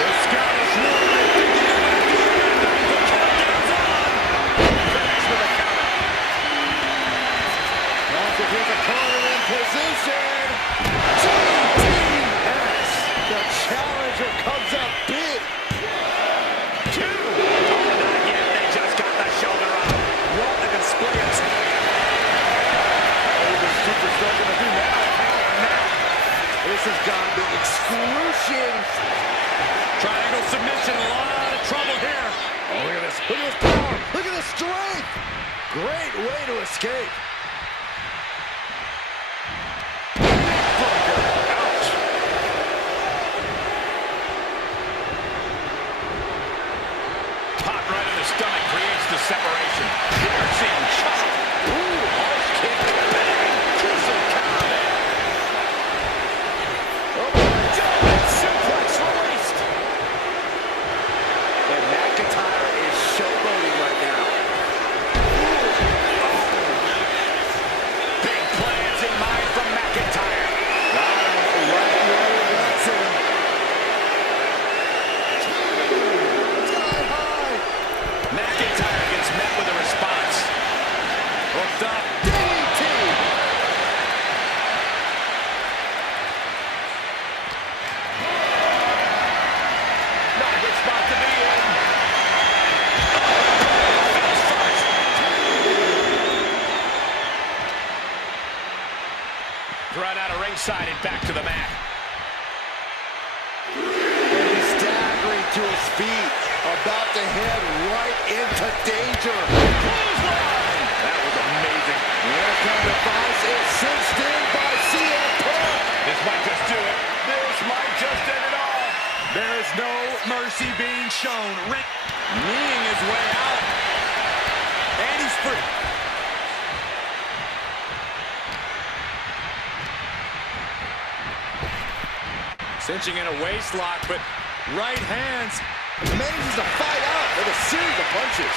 The Scottish Warrior thinking it might be the end. The countdown's on. Finish with a counter. Also, here's a corner in position. GTS. The challenger comes up big. 2. Oh, not yet. They just got the shoulder up. What a display of strength. What is the superstar going to do now? This has got to be excruciating. Triangle submission, a lot of trouble here. Oh, look at this. Look at this power. Look at this strength. Great way to escape. Ouch. Pot right in the stomach creates the separation. Piercing chop. Ooh, harsh kick. Bang. Gruesome counter there. German suplex released. And McIntyre is showboating right now. Big plans in mind from McIntyre. Right where he wants him. Sky high. McIntyre gets met with a response. Hooked up. DDT. Not a good spot to be in. Face first. Thrown out of ringside and back to the mat. And he's staggering to his feet. about to head right into danger. That was amazing. Here comes the boss is cinched in by CM Punk. This might just do it. This might just end it all. There's no mercy being shown. Rick kneeing his way out. And he's free. Cinching in a waist lock, but right hands. Manages to fight out with a series of punches.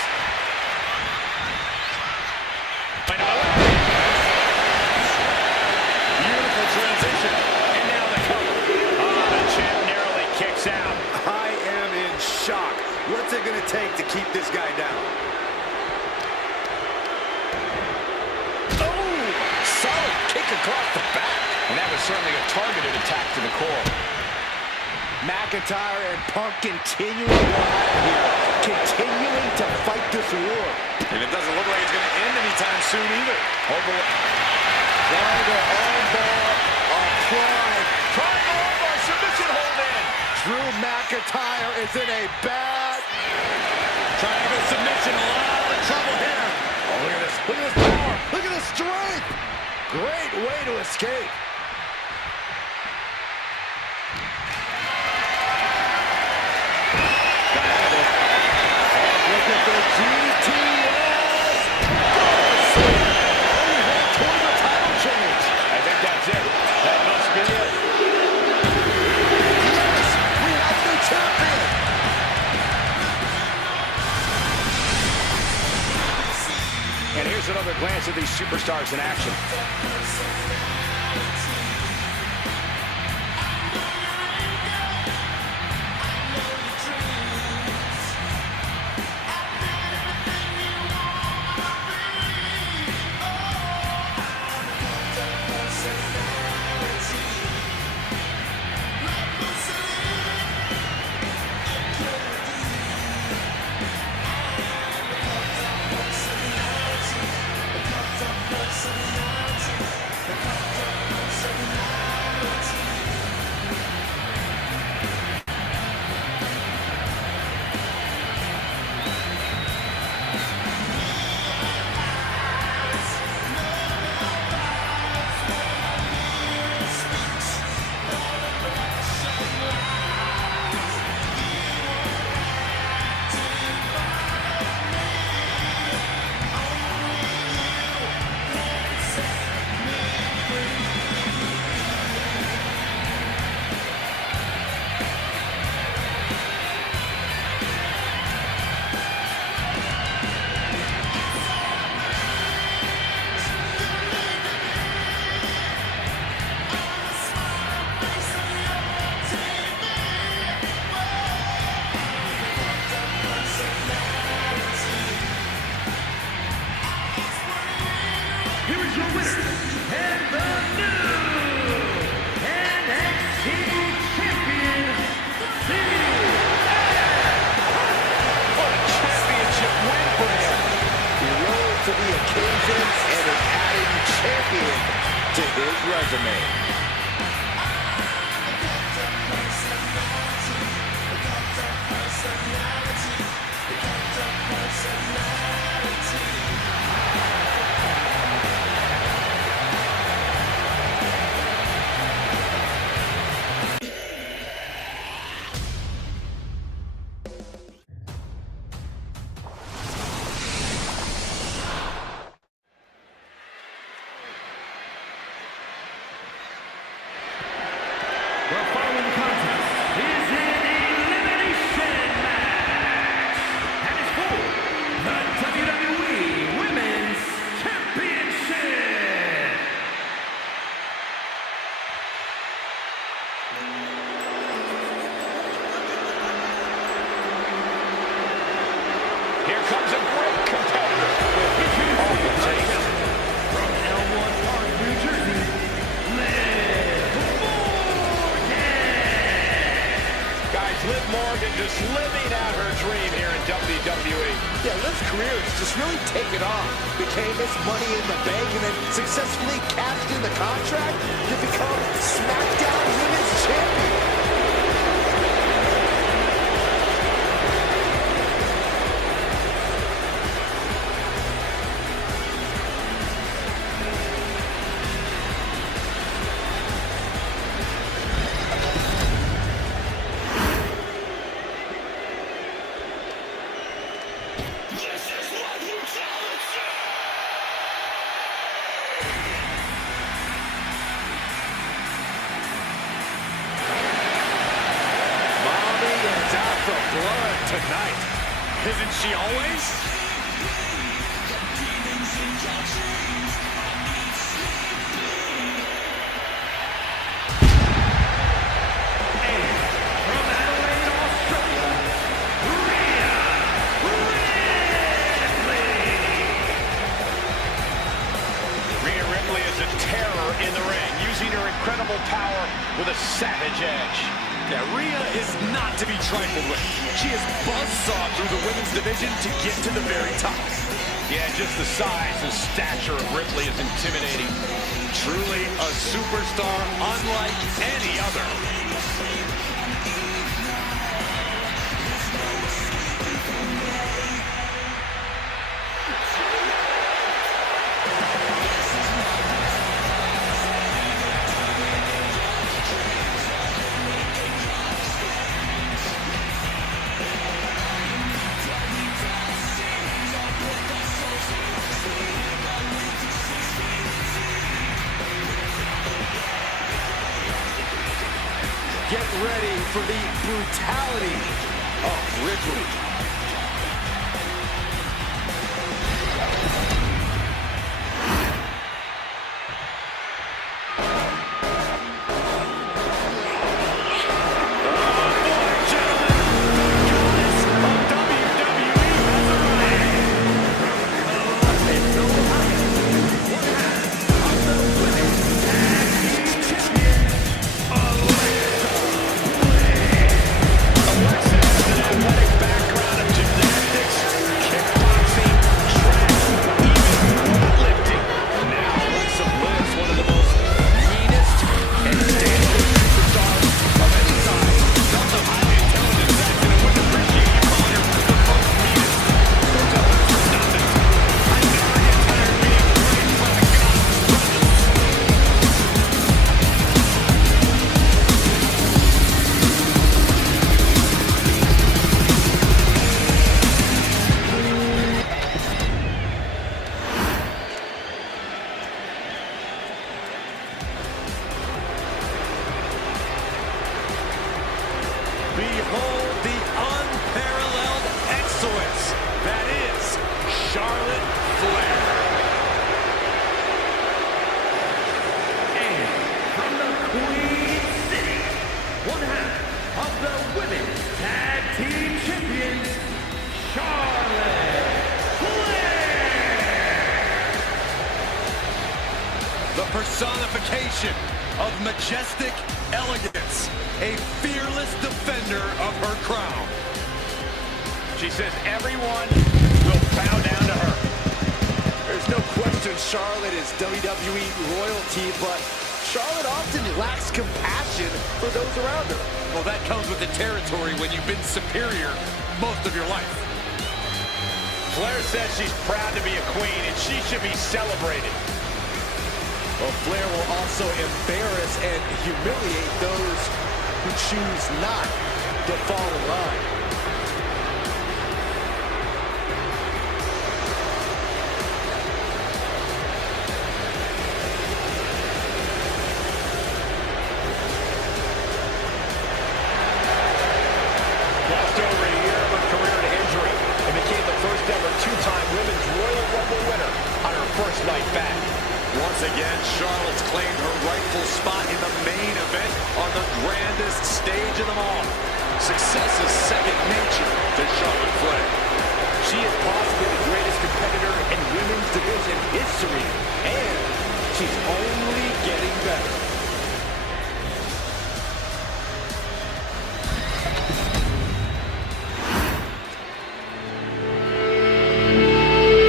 Beautiful transition. And now the cover. The champ narrowly kicks out. I am in shock. What's it going to take to keep this guy down? Oh! Solid kick across the back. And that was certainly a targeted attack to the core. McIntyre and Punk continuing on here, continuing to fight this war. And it doesn't look like it's going to end anytime soon either. Trying to armbar, applied. Triangle armbar, submission hold in. Drew McIntyre is in a bad... Triangle submission, a lot of trouble here. Oh, look at this. Look at this power. Look at this strength. Great way to escape. Look at the GTS. Toward the title change. I think that's it. That must be it. Yes, we have the champion. And here's another glance at these superstars in action. to his resume. The following contest is an elimination match and is for the WWE Women's Championship. Here comes a great competitor with all the taste. From Elmwood Park, New Jersey, Liv Morgan just living out her dream here in WWE. Yeah, Liv's career has just really taken off. Became Miss Money in the Bank and then successfully cashed in the contract to become SmackDown Women's Champion. tonight. Isn't she always? In the ring, using her incredible power with a savage edge. Yeah, Rhea is not to be trifled with. She has buzzsawed through the women's division to get to the very top. Yeah, just the size and stature of Ripley is intimidating. Truly a superstar unlike any other. Get ready for the brutality of Ripley. Behold the unparalleled excellence that is Charlotte Flair. And from the Queen City, one half of the Women's Tag Team Champions, Charlotte Flair. The personification of majestic elegance, a fearless defender of her crown. She says everyone will bow down to her. There's no question Charlotte is WWE royalty, but Charlotte often lacks compassion for those around her. Well, that comes with the territory when you've been superior most of your life. Flair says she's proud to be a queen and she should be celebrated. Well, Flair will also embarrass and humiliate those who choose not to fall in line. Just over a year of her career to injury and became the first ever two-time Women's Royal Rumble winner on her first night back. Once again, Charlotte's claimed her rightful spot in the main event on the grandest stage of them all. Success is second nature to Charlotte Flair. She is possibly the greatest competitor in women's division history, and she's only getting better.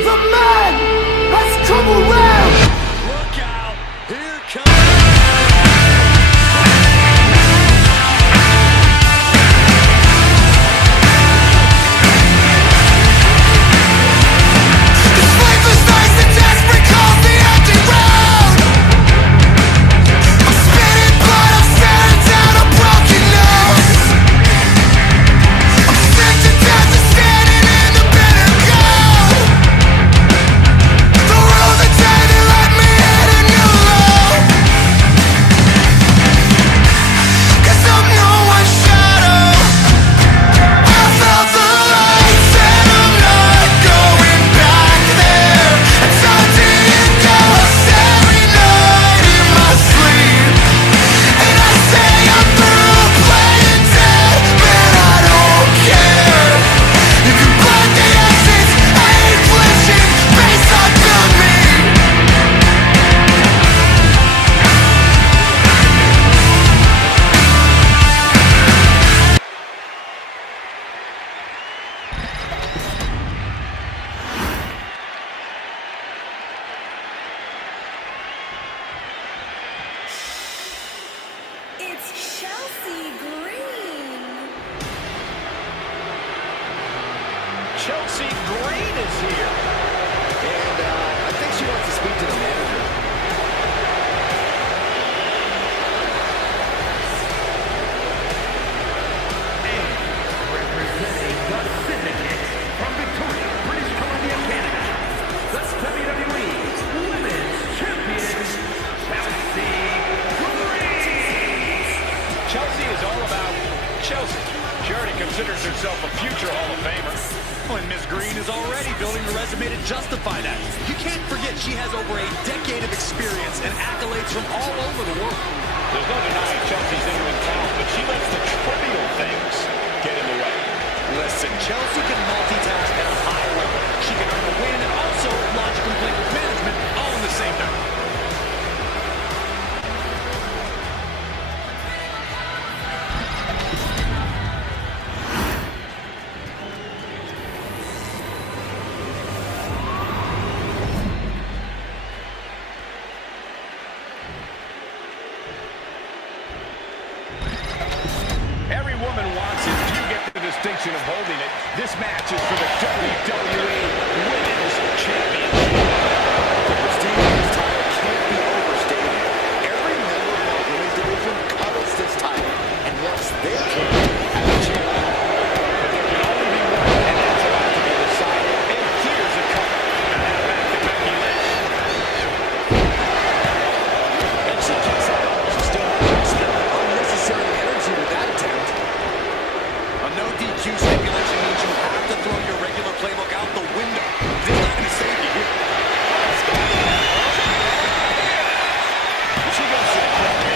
The man has come around! Look out! Here comes... Life is nice and desperate calls the empty road! Chelsea Green is here. And I think she wants to speak to the manager. Representing the Syndicate from Victoria, British Columbia, Canada, the WWE Women's Champion, Chelsea Green. Chelsea is all about Chelsea. She already considers herself a future Hall of Famer. Well, and Ms. Green is already building a resume to justify that. You can't forget she has over a decade of experience and accolades from all over the world. There's no denying Chelsea's in-ring talent, but she lets the trivial things get in the way. Listen, Chelsea can multitask at a high level. She can earn a win and also launch complete with management all in the same night. Every woman wants it. Few get the distinction of holding it. This match is for the WWE Women's Championship. The prestige of this title can't be overstated. Every member of the women's division covets this title and wants their team as a champion. But there can only be one, and that's about to be decided. And here's a cover. And now back to Becky Lynch. And she kicks out. She still has to expend unnecessary energy with that attempt. A no DQ stipulation means you have to throw your regular playbook out the window. This is not going to save you here. She goes to the corner.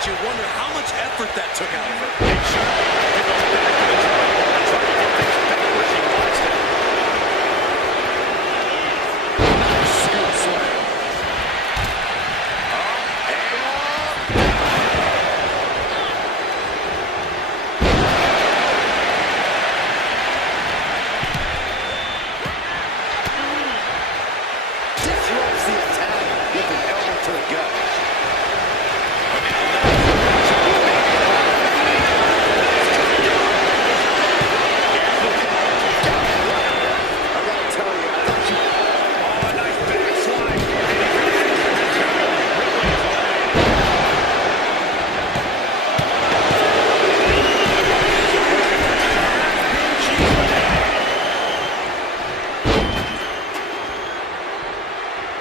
but you wonder how much effort that took out of her. And sure, to go back to the drawing board and try to get things back where she wants them. Nice scoop slam. Disrupts the attack with an elbow to the gut. I gotta tell you, I thought you... Oh, nice backslide.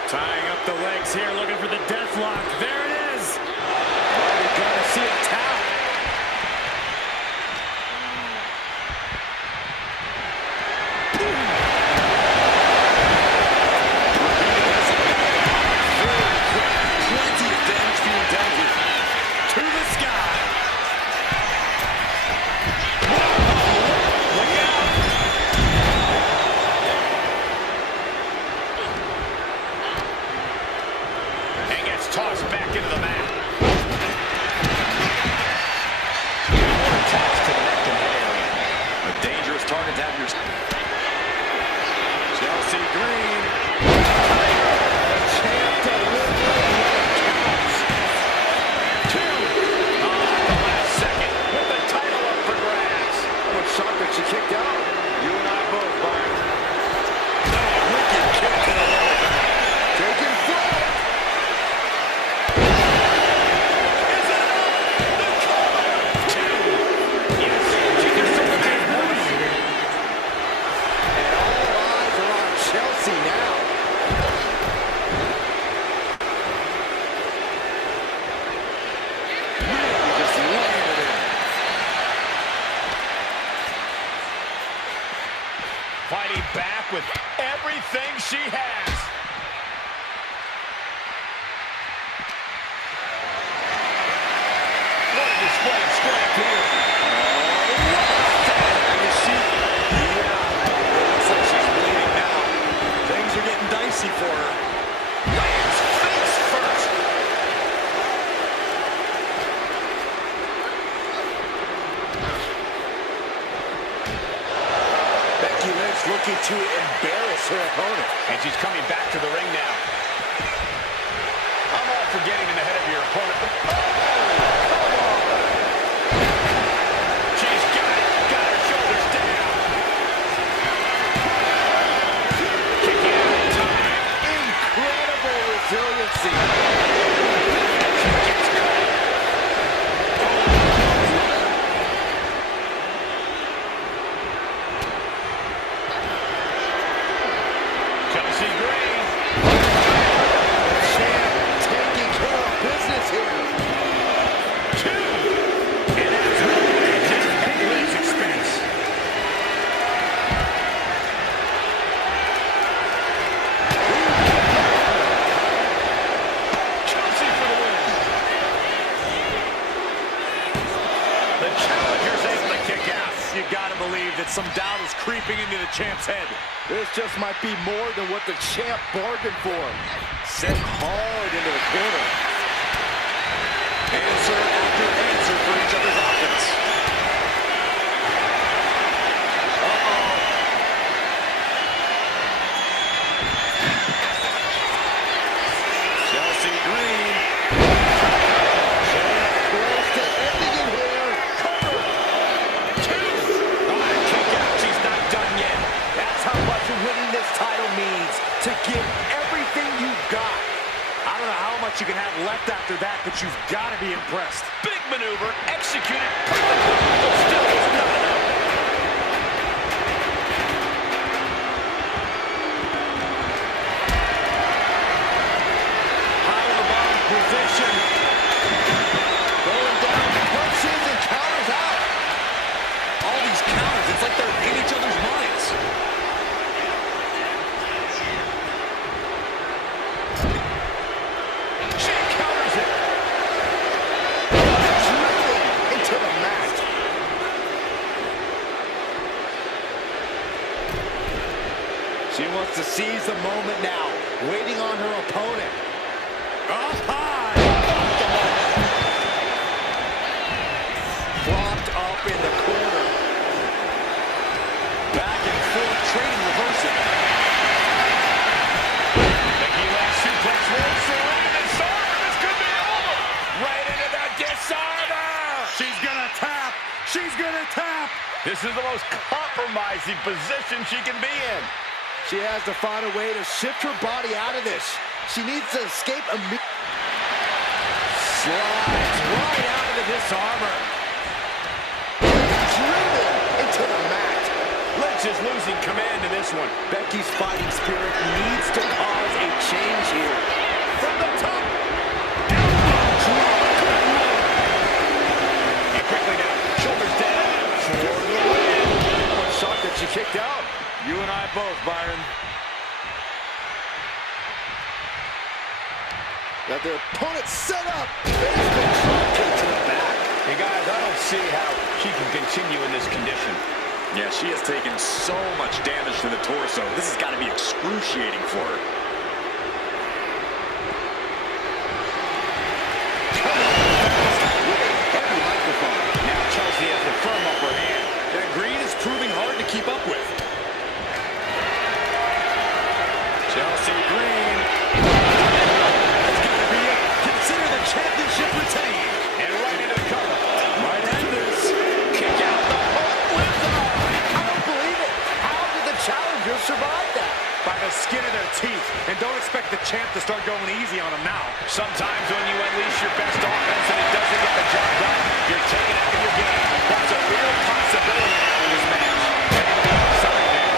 Tying up the legs here, looking for the death lock. There it is. Are we gonna see a tap? Plenty of damage being done here. To the sky. And gets tossed back into the mat. More attacks to the neck and head area. A dangerous target to have your... Chelsea Green. The champ delivering when it counts. The last second with the title up for grabs. I'm shocked that she kicked out. You and I both, Byron. Wicked kick to the lower back. Taking flight. Yes, she can still remain one. And all eyes are on Chelsea now. Really just landed it. Fighting back with everything she has. What a display of strength here. Looks like she's bleeding now. Things are getting dicey for her. Lands face first. Becky Lynch looking to embarrass her opponent. And she's coming back to the ring now. I'm all for getting in the head of your opponent. She's got her shoulders down. Kicking out in time. Incredible resiliency. She gets caught. Chelsea Green. Champ taking care of business here. Two. And that's really at Becky Lynch's expense. Chelsea for the win. The challenger's able to kick out. You gotta believe that some doubt is creeping into the champ's head. This just might be more than what the champ bargained for. Set hard into the corner. Answer after answer for each other's offense. Chelsea Green. Close to ending it here. Kick out. She's not done yet. That's how much winning this title means. To give everything you've got. I don't know how much you can have left after that, but you've got to be impressed. Big maneuver executed perfectly, but still was not enough. High the bomb position. Going down, punches and counters out. All these counters, it's like they're in each other's minds. She counters it. to seize the moment now, waiting on her opponent. Up high. Propped up in the corner. Back and forth, trading reversal. Becky Lynch suplex rolls for a disarmer. This could be over. Right into the disarmer. She's gonna tap. She's gonna tap. This is the most compromising position she can be in. She has to find a way to shift her body out of this. She needs to escape immediately. Slides right out of the disarmer. Driven into the mat. Lynch is losing command in this one. Becky's fighting spirit needs to cause a change here. From the top. And quickly now, shoulders down. For the win. One shocked that she kicked out. You and I both, Byron. Got their opponent set up. Basement drop kick to the back. Hey guys, I don't see how she can continue in this condition. Yeah, she has taken so much damage to the torso. This has got to be excruciating for her. Heavy microphone. Now Chelsea has the firm upper hand. That Green is proving hard to keep up with. Chelsea Green. That's got to be it. Consider the championship retained. And right into the cover. Might end this. Kick out the hook with the... I don't believe it. How did the challenger survive that? By the skin of their teeth. And don't expect the champ to start going easy on them now. Sometimes when you unleash your best offense and it doesn't get the job done, you're taken out of your game. That's a real possibility now in this match. Ready to be outside now.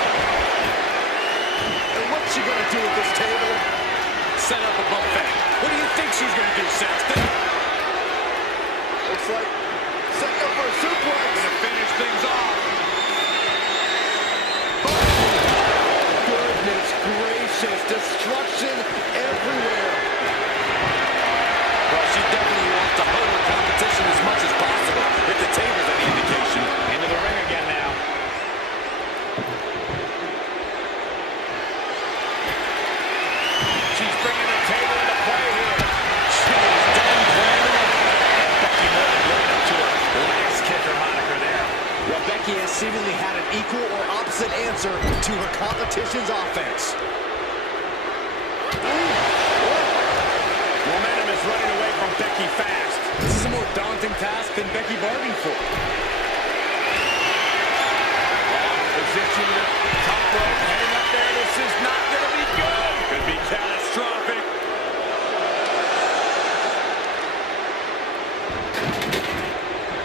And what's she gonna do at this table? Set up a buffet. What do you think she's going to do, Saxton? Looks like setting up for a suplex. To finish things off. Goodness gracious, destruction everywhere. Well, she definitely wants to hurt her competition as much as possible. If the table's any indication. Into the ring again now. She's bringing the table into play here. She is done playing. Becky more than lived up to her last kicker moniker there. Well, Becky has seemingly had an equal or opposite answer to her competition's offense. Momentum is running away from Becky fast. This is a more daunting task than Becky bargained for. Position top rope, heading up there. This is not going to be good. Could be catastrophic.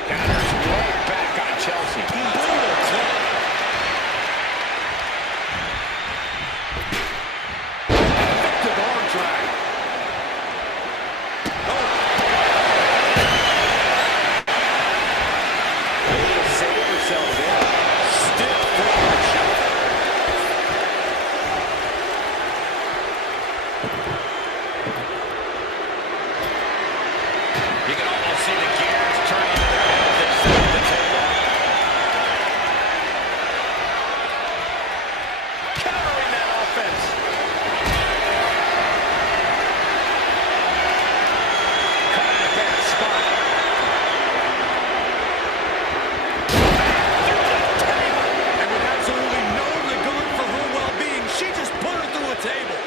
Counters right back on Chelsea. Effective arm drag. Able to save herself there. Stiff forward shot. You can almost see the gears turning in their head as they set up the table. Countering that offense. Caught in a bad spot. And with absolutely no regard for her well-being, she just put her through a table.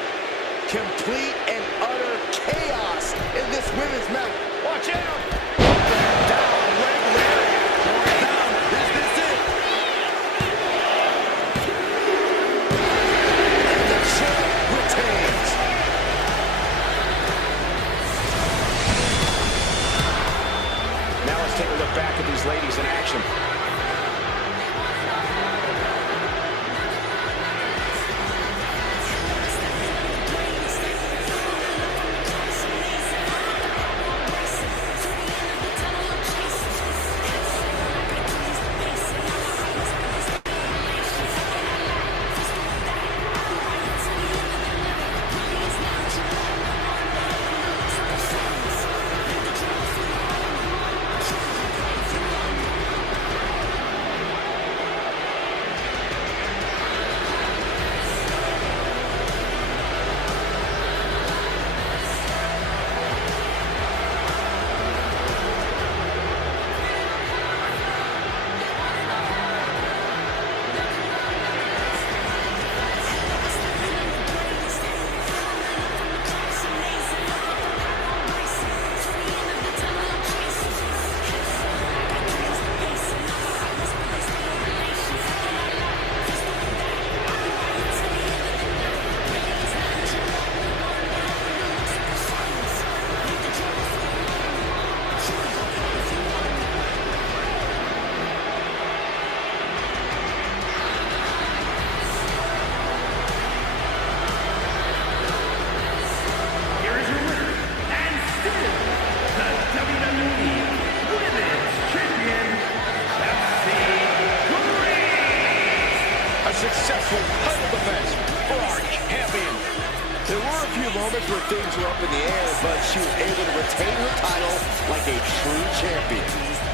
Complete and utter chaos in this women's match. Watch out. Down, leg lariat. Going down. Is this it? The champ retains. Now let's take a look back at these ladies in action. successful title defense for our champion. There were a few moments where things were up in the air, but she was able to retain her title like a true champion.